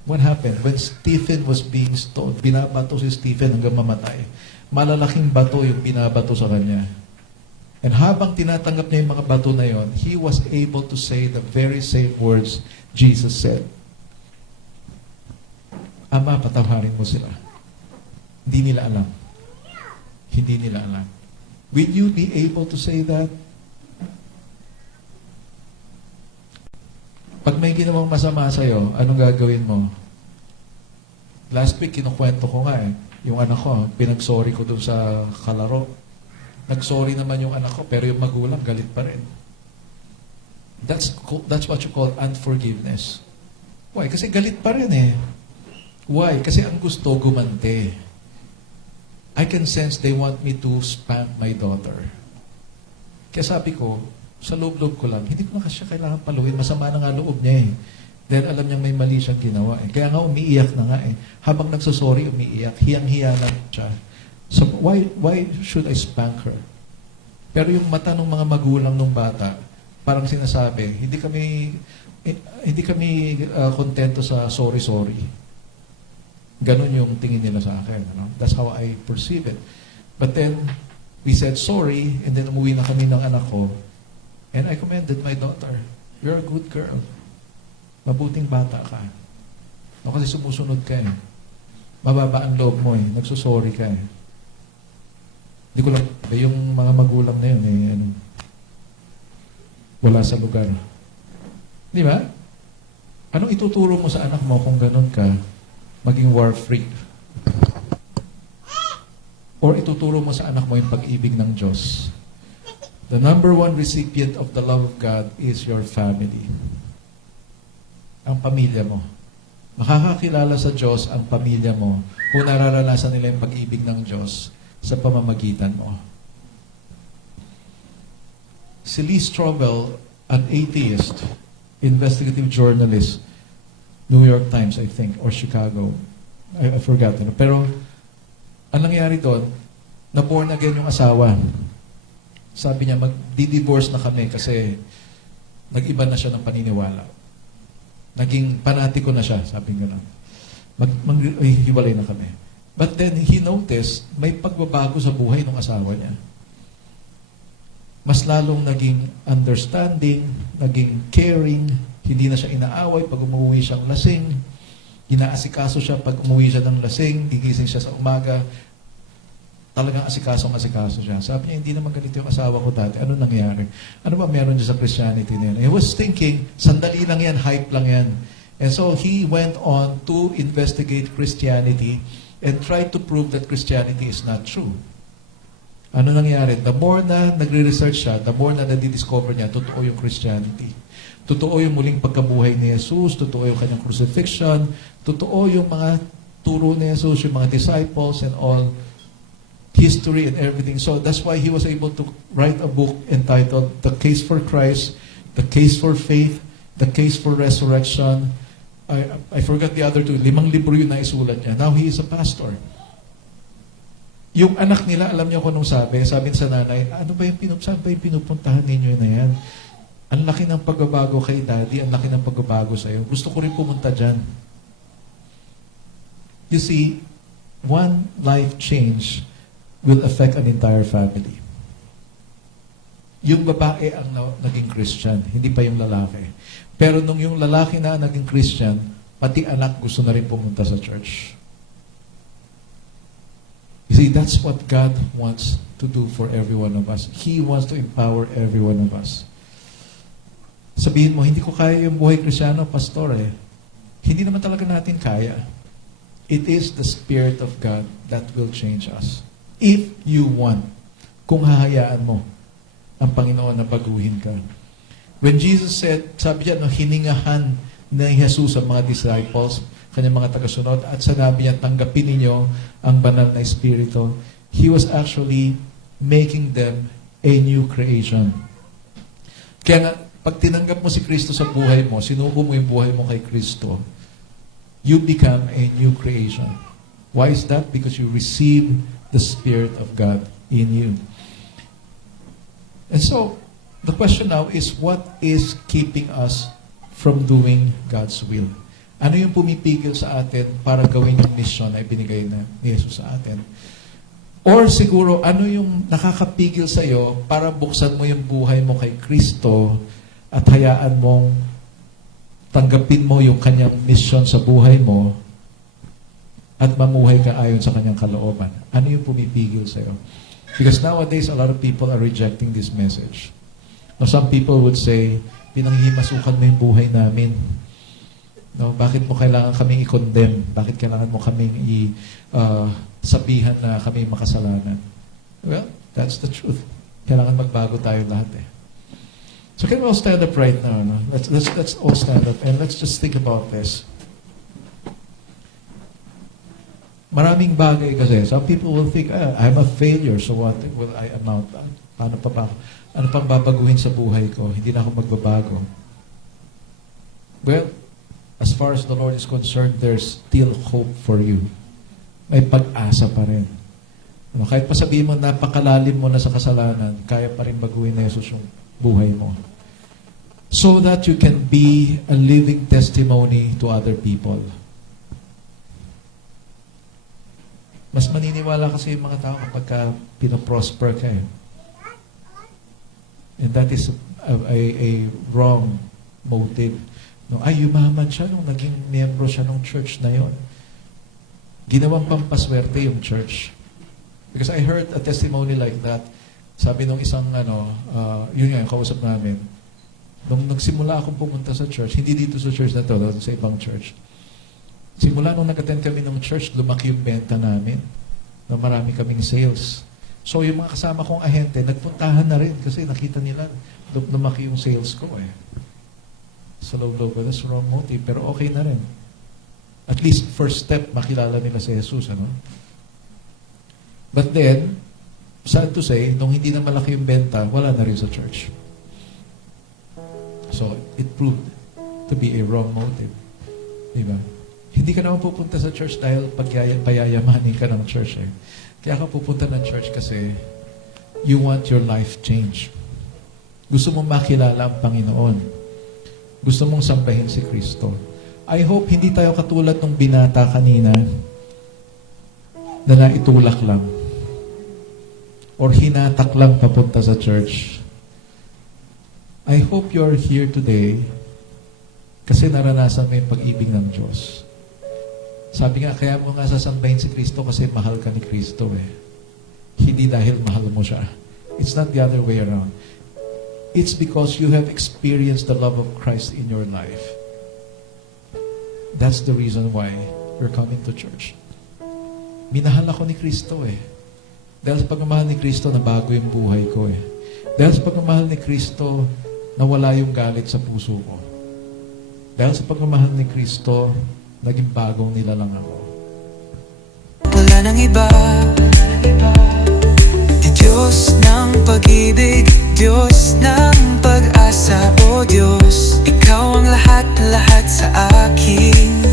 What happened? When Stephen was being stoned, binabato si Stephen hanggang mamatay. Malalaking bato yung binabato sa kanya. And habang tinatanggap niya yung mga bato na yon, he was able to say the very same words Jesus said. Ama, patawarin mo sila. Hindi nila alam. Hindi nila alam. Will you be able to say that? Pag may ginawang masama sa'yo, anong gagawin mo? Last week, kinukwento ko nga yung anak ko, pinag-sorry ko dun sa kalaro. Nag-sorry naman yung anak ko, pero yung magulang, galit pa rin. That's what you call unforgiveness. Why? Kasi galit pa rin eh. Why? Kasi ang gusto, gumante. I can sense they want me to spank my daughter. Kaya sabi ko, sa loob-loob ko lang, hindi ko na kasi kailangan paluin. Masama na nga loob niya eh. Dahil alam niyang may mali siyang ginawa eh. Kaya nga umiiyak na nga eh. Habang nagsasorry, umiiyak. Hiyang-hiya na siya. So why should I spank her? Pero yung mata ng mga magulang ng bata, parang sinasabi, hindi kami kontento sa sorry. Ganon yung tingin nila sa akin. Ano? That's how I perceive it. But then, we said sorry, and then umuwi na kami ng anak ko, and I commended my daughter. You're a good girl. Mabuting bata ka. No, kasi sumusunod ka eh. Mababa ang loob mo eh. Nagsusorry ka eh. Hindi ko lang, yung mga magulang na yun eh, wala sa lugar. Di ba? Anong ituturo mo sa anak mo kung ganon ka? Maging war freak. Or ituturo mo sa anak mo yung pag-ibig ng Diyos. The number one recipient of the love of God is your family. Ang pamilya mo. Makakakilala sa Diyos ang pamilya mo kung nararanasan nila yung pag-ibig ng Diyos sa pamamagitan mo. Si Lee Strobel, an atheist, investigative journalist, New York Times, I think, or Chicago. I forgot. Pero, ang nangyari doon, na-born again yung asawa. Sabi niya, mag-divorce na kami kasi nag-iba na siya ng paniniwala. Naging panatiko na siya, sabi nga lang. Hiwalay na kami. But then, he noticed, may pagbabago sa buhay ng asawa niya. Mas lalong naging understanding, naging caring, hindi na siya inaaway pag umuwi siyang lasing. Inaasikaso siya pag umuwi siya ng lasing. Gigising siya sa umaga. Talagang asikasong siya. Sabi niya, hindi naman ganito yung asawa ko dati. Ano nangyari? Ano ba meron niya sa Christianity niya? He was thinking, sandali lang yan, hype lang yan. And so he went on to investigate Christianity and try to prove that Christianity is not true. Ano nangyari? The more na nagre-research siya, the more na nadidiscover niya, totoo yung Christianity. Totoo yung muling pagkabuhay ni Jesus, totoo yung kanyang crucifixion, totoo yung mga turo ni Jesus, yung mga disciples and all, history and everything. So that's why he was able to write a book entitled The Case for Christ, The case for faith, the case for resurrection. I forgot the other two. 5 libro yun na isulat niya. Now he is a pastor. Yung anak nila, alam niyo kung anong sabi? Sabi sa nanay, saan ba yung pinupuntahan ninyo na yan? Ang laki ng pagbabago kay daddy, ang laki ng pagbabago sa'yo. Gusto ko rin pumunta dyan. You see, one life change will affect an entire family. Yung babae ang naging Christian, hindi pa yung lalaki. Pero nung yung lalaki na naging Christian, pati anak gusto na rin pumunta sa church. You see, that's what God wants to do for every one of us. He wants to empower every one of us. Sabihin mo, hindi ko kaya yung buhay Kristyano, pastor eh. Hindi naman talaga natin kaya. It is the Spirit of God that will change us. If you want, kung hahayaan mo ang Panginoon na baguhin ka. When Jesus said, sabi niya, hiningahan ni Jesus ang mga disciples, kanyang mga tagasunod, at sanabi niya, tanggapin ninyo ang banal na Espiritu. He was actually making them a new creation. Kaya nga, pag tinanggap mo si Kristo sa buhay mo, sinuko mo yung buhay mo kay Kristo, you become a new creation. Why is that? Because you receive the Spirit of God in you. And so, the question now is, what is keeping us from doing God's will? Ano yung pumipigil sa atin para gawin yung mission na ibinigay na ni Jesus sa atin? Or siguro, ano yung nakakapigil sa iyo para buksan mo yung buhay mo kay Kristo at hayaan mong tanggapin mo yung kanyang mission sa buhay mo at mamuhay ka ayon sa kanyang kalooban? Ano yung pumipigil sa iyo? Because nowadays, a lot of people are rejecting this message. Now, some people would say, pinanghimasukan mo yung buhay namin. No, bakit mo kailangan kaming i-condemn? Bakit kailangan mo kaming sabihan na kami makasalanan? Well, that's the truth. Kailangan magbago tayo lahat eh. So can we all stand up right now? No? Let's all stand up and let's just think about this. Maraming bagay kasi. Some people will think, I'm a failure, so what will I amount? Paano pa ba? Ano pang babaguhin sa buhay ko? Hindi na ako magbabago. Well, as far as the Lord is concerned, there's still hope for you. May pag-asa pa rin. Kahit pa sabihin mo, napakalalim mo na sa kasalanan, kaya pa rin baguhin na Jesus yung buhay mo. So that you can be a living testimony to other people. Mas maniniwala kasi yung mga tao kapag pinoprosper ka eh. And that is a wrong motive. No, ay, yumaman siya nung naging miyembro siya ng church na yon. Ginawang pampaswerte yung church. Because I heard a testimony like that. Sabi nung isang, yun nga, yung kausap namin. Nung nagsimula akong pumunta sa church, hindi dito sa church na to, sa ibang church. Simula nung nag-attend kami ng church, lumaki yung benta namin. Na marami kaming sales. So yung mga kasama kong ahente, nagpuntahan na rin kasi nakita nila, lumaki yung sales ko eh. Sa loob-loob, that's wrong motive, pero okay na rin. At least, first step, makilala nila si Jesus, ano? But then, sad to say, nung hindi na malaki yung benta, wala na rin sa church. So, it proved to be a wrong motive. Diba? Hindi ka naman pupunta sa church dahil payayamanin ka ng church, eh. Kaya ka pupunta ng church kasi you want your life change. Gusto mong makilala ang Panginoon. Gusto mong sambahin si Kristo. I hope hindi tayo katulad ng binata kanina na naitulak lang or hinatak lang papunta sa church. I hope you're here today kasi naranasan mo yung pag-ibig ng Diyos. Sabi nga, kaya mo nga sasambahin si Kristo kasi mahal ka ni Kristo eh. Hindi dahil mahal mo siya. It's not the other way around. It's because you have experienced the love of Christ in your life. That's the reason why you're coming to church. Minahal ako ni Kristo eh. Dahil sa pagmamahal ni Kristo, nabago yung buhay ko eh. Dahil sa pagmamahal ni Kristo, nawala yung galit sa puso ko. Dahil sa pagmamahal ni Kristo, naging bagong nilalang ako. Wala nang iba, Diyos ng pag-ibig, Diyos ng pag-asa, o Diyos lahat sa akin.